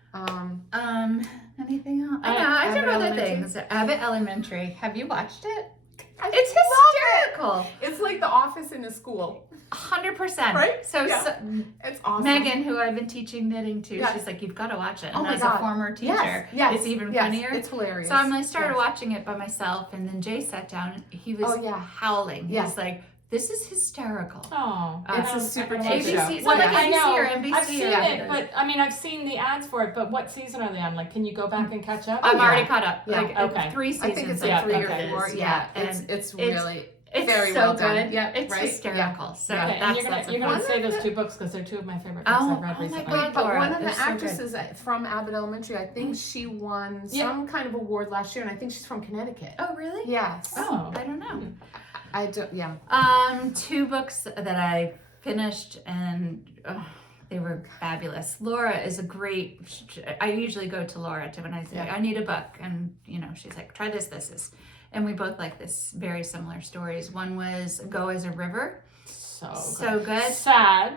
Anything else? I Abbott know. I did other Elementary? things. Abbott Elementary. Have you watched it? I It's love hysterical. It's like The Office in a school. 100%. Right? So, Yeah. so It's awesome. Megan, who I've been teaching knitting to, Yes. she's like, you've got to watch it. Oh And my as God. a former teacher, Yes. it's even yes. funnier. It's hilarious. So I started Yes. watching it by myself, and then Jay sat down. And he was Oh, yeah. howling. He Yeah. was like, "This is hysterical." Oh, It's a super ABC. cute show. ABC. It's Well, like I ABC know. or NBC. I've seen or it, but I mean, I've seen the ads for it. But what season are they on? Like, can you go back and catch up? I'm yeah. already caught up. Yeah. Like Okay. 3 seasons. I think it's like Yeah, 3 okay. or 4. Yeah. It's really it's very so well good. done. Yeah, It's right? hysterical. So Yeah. Okay, and that's you're gonna a fun say one. those 2 books because they're 2 of my favorite books Oh, I've read oh my recently. God. But Laura, one of they're the so good. actresses from Abbott Elementary, I think she won Yeah. some kind of award last year, and I think she's from Connecticut. Oh, really? Yes. Oh. I don't know. I don't. Yeah. 2 books that I finished, and they were fabulous. Laura is a great. I usually go to Laura when I say I need a book, and she's like, try this, and we both like this very similar stories. One was Go as a River. So good. Sad.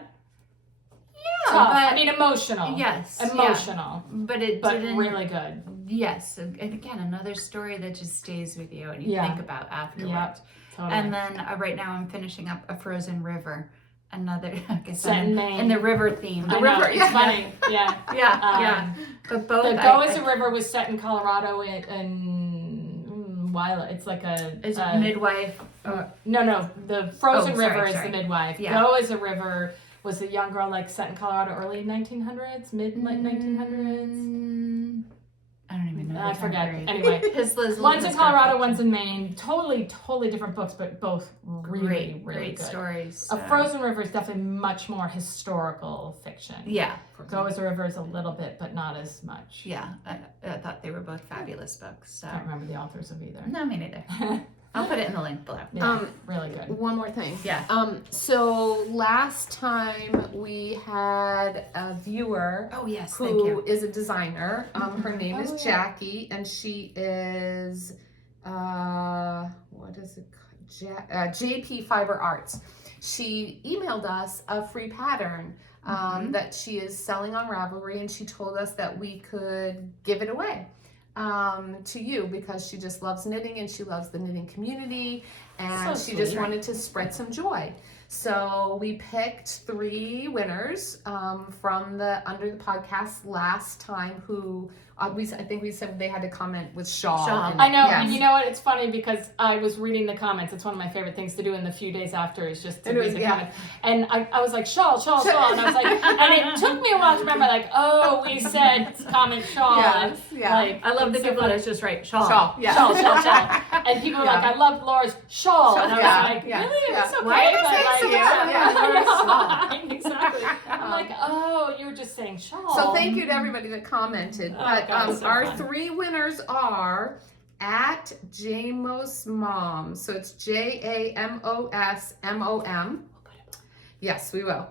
Yeah, Tough. but I mean, emotional. yes, Emotional. yeah. But it But didn't. really good. Yes, and again, another story that just stays with you and you Yeah. think about afterwards. Yep. Totally. And then right now I'm finishing up A Frozen River. Another, I guess, Set in Maine. in the river theme. I know, river, it's yeah. funny. Yeah. Yeah. But both. The Go as a River was set in Colorado it's like Is it midwife? No, the Frozen Oh, sorry, River is sorry. the midwife. Yeah. Go as a River was a young girl set in Colorado early 1900s, late 1900s. I don't even know. I the forget. time period. Anyway, His one's in Colorado, one's in Maine. Totally different books, but both really great good. stories. A Frozen River is definitely much more historical fiction. Yeah. Go as a River is a little bit, but not as much. Yeah. I thought they were both fabulous books. So. I don't remember the authors of either. No, me neither. I'll put it in the link below. Yeah, really good. One more thing. Yeah. So last time we had a viewer Oh yes, thank who you. is a designer. Her name Oh, is yeah. Jacqui, and she is what is it called? JP Fiber Arts. she emailed us a free pattern that she is selling on Ravelry, and she told us that we could give it away to you because she just loves knitting and she loves the knitting community, and So she just sweet. wanted to spread some joy. So we picked 3 winners from the under the podcast last time who I think we said they had to comment with Shawl. Shawl. and- I know, yes. and you know what? It's funny because I was reading the comments. It's one of my favorite things to do in the few days after is just to read the comments. And I was like, Shawl, and I was like, and it took me a while to remember, like, oh, we said comment Shawl. Yes, and, yeah. like, I love the it's so people funny. that just write Shawl. Shawl, yeah. Shawl. And people were like, I loved Laura's Shawl. And I was Yeah, like, yeah, really? yeah. It's okay. Why did I but, say like, so? Yeah. Exactly. I'm like, oh, you were just saying Shawl. So thank you to everybody that commented. Oh, But God, so our fun. 3 winners are at Jamos Mom. So it's JAMOSMOM. Yes, we will.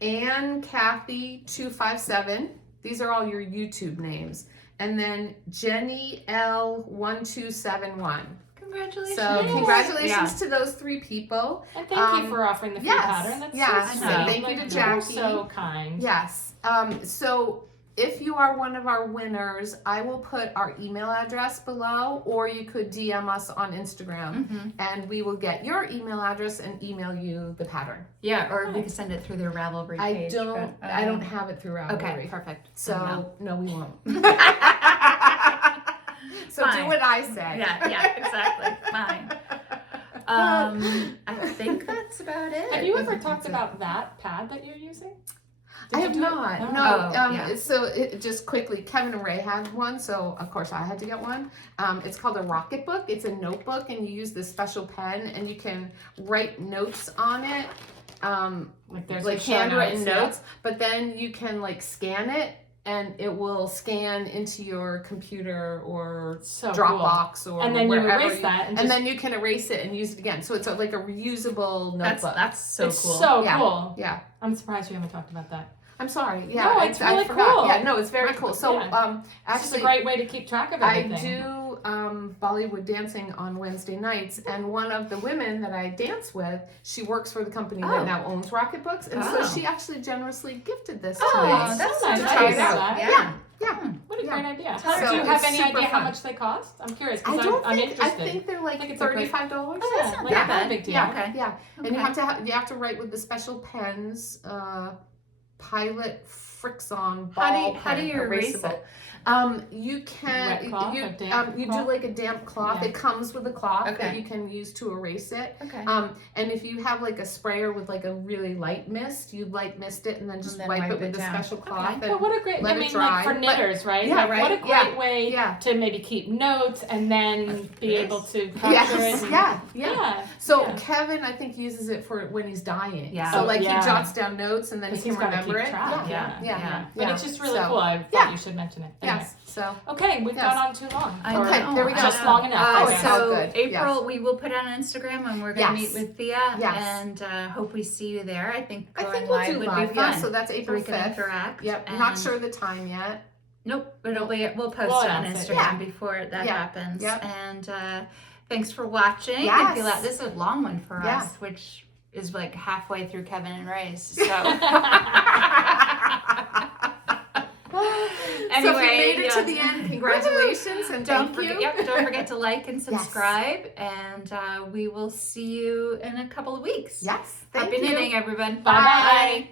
And Kathy 257. These are all your YouTube names. And then Jenny L 1271. Congratulations. So Yes. congratulations to those 3 people. And thank you for offering the free yes, pattern. That's yes, so and sweet. thank you Like, to you're Jacqui. So kind. Yes. So if you are one of our winners, I will put our email address below, or you could DM us on Instagram, and we will get your email address and email you the pattern. Yeah, or we can send it through their Ravelry page. I don't have it through Ravelry. Okay, perfect. So no, we won't. No. So do Fine. what I say. Yeah, exactly. Fine. I think that's about it. Have you ever talked about that pad that you're using? I Did have you do it? not. Oh. No. yeah. So it just quickly, Kevin and Ray had one, so of course I had to get one. It's called a Rocket Book. It's a notebook, and you use this special pen, and you can write notes on it, Like there's like the show handwritten notes, notes. But then you can like scan it, and it will scan into your computer or So Dropbox cool. or And then you wherever erase that and and just, then you can erase it and use it again. So it's like a reusable That's notebook. so it's cool. so Yeah. cool. Yeah. I'm surprised you haven't talked about that. I'm sorry. Yeah, No, it's I really forgot. cool. Yeah, no, it's very cool. So, Yeah. It's just a actually, great way to keep track of I everything. do Bollywood dancing on Wednesday nights, and one of the women that I dance with, she works for the company Oh. that now owns Rocket Books, and so Oh. she actually generously gifted this Oh, to me. that's so nice. so I Try didn't it know out. that. Yeah. Yeah. What a Yeah. great idea. So Do you have it's any super idea how fun. much they cost? I'm curious I because don't I'm think. I interested. think they're like think it's a great- $35. Oh, that's not like, that not a bad. big deal. Yeah, Okay. yeah. And you Okay. have to write with the special pens, Pilot Frixon How do ball you- how do pen, you erase erasable. it? You can Wet cloth or damp you do cloth? like a damp cloth. Yeah. It comes with a cloth that Okay. you can use to erase it. Okay. And if you have like a sprayer with like a really light mist, you light mist it and then just And then wipe wipe it with it a down. special cloth. But And what a great, let I it mean, dry. like for But- knitters, right? yeah, Like, right. What a great Yeah. way Yeah. to maybe keep notes and then be Yes. able to capture yes, it. and- yeah. So Yeah. Kevin, I think, uses it for when he's dying. Yeah. So like Yeah. he jots down notes and then he 'Cause can he's gotta remember keep it. track. Yeah. But it's just really So, cool. I thought yeah. you should mention it. Anyway. Yes. So Okay, we've Yes. gone on too long. I Or Okay, there we go. Just long enough. Oh, Okay. so- So good. April, we will put on Instagram, and we're going to Yes. meet with Thea, Yes. and hope we see you there. I think I going think we'll live do would live. be fun. Yeah, so that's So April we can 5th. interact. Yep. and- Not sure the time yet. Nope, we'll post We'll it on announce it. Instagram Yeah. before that Yeah. happens. Yep. And thanks for watching. Yes. I feel like this is a long one for Yeah. us, which is like halfway through Kevin and Ray's. So So if you made it to the end, congratulations and don't thank forget, you. yep, don't forget to like and subscribe, and we will see you in a couple of weeks. Yes. Thank Happy you. knitting, everyone. Bye-bye. Bye.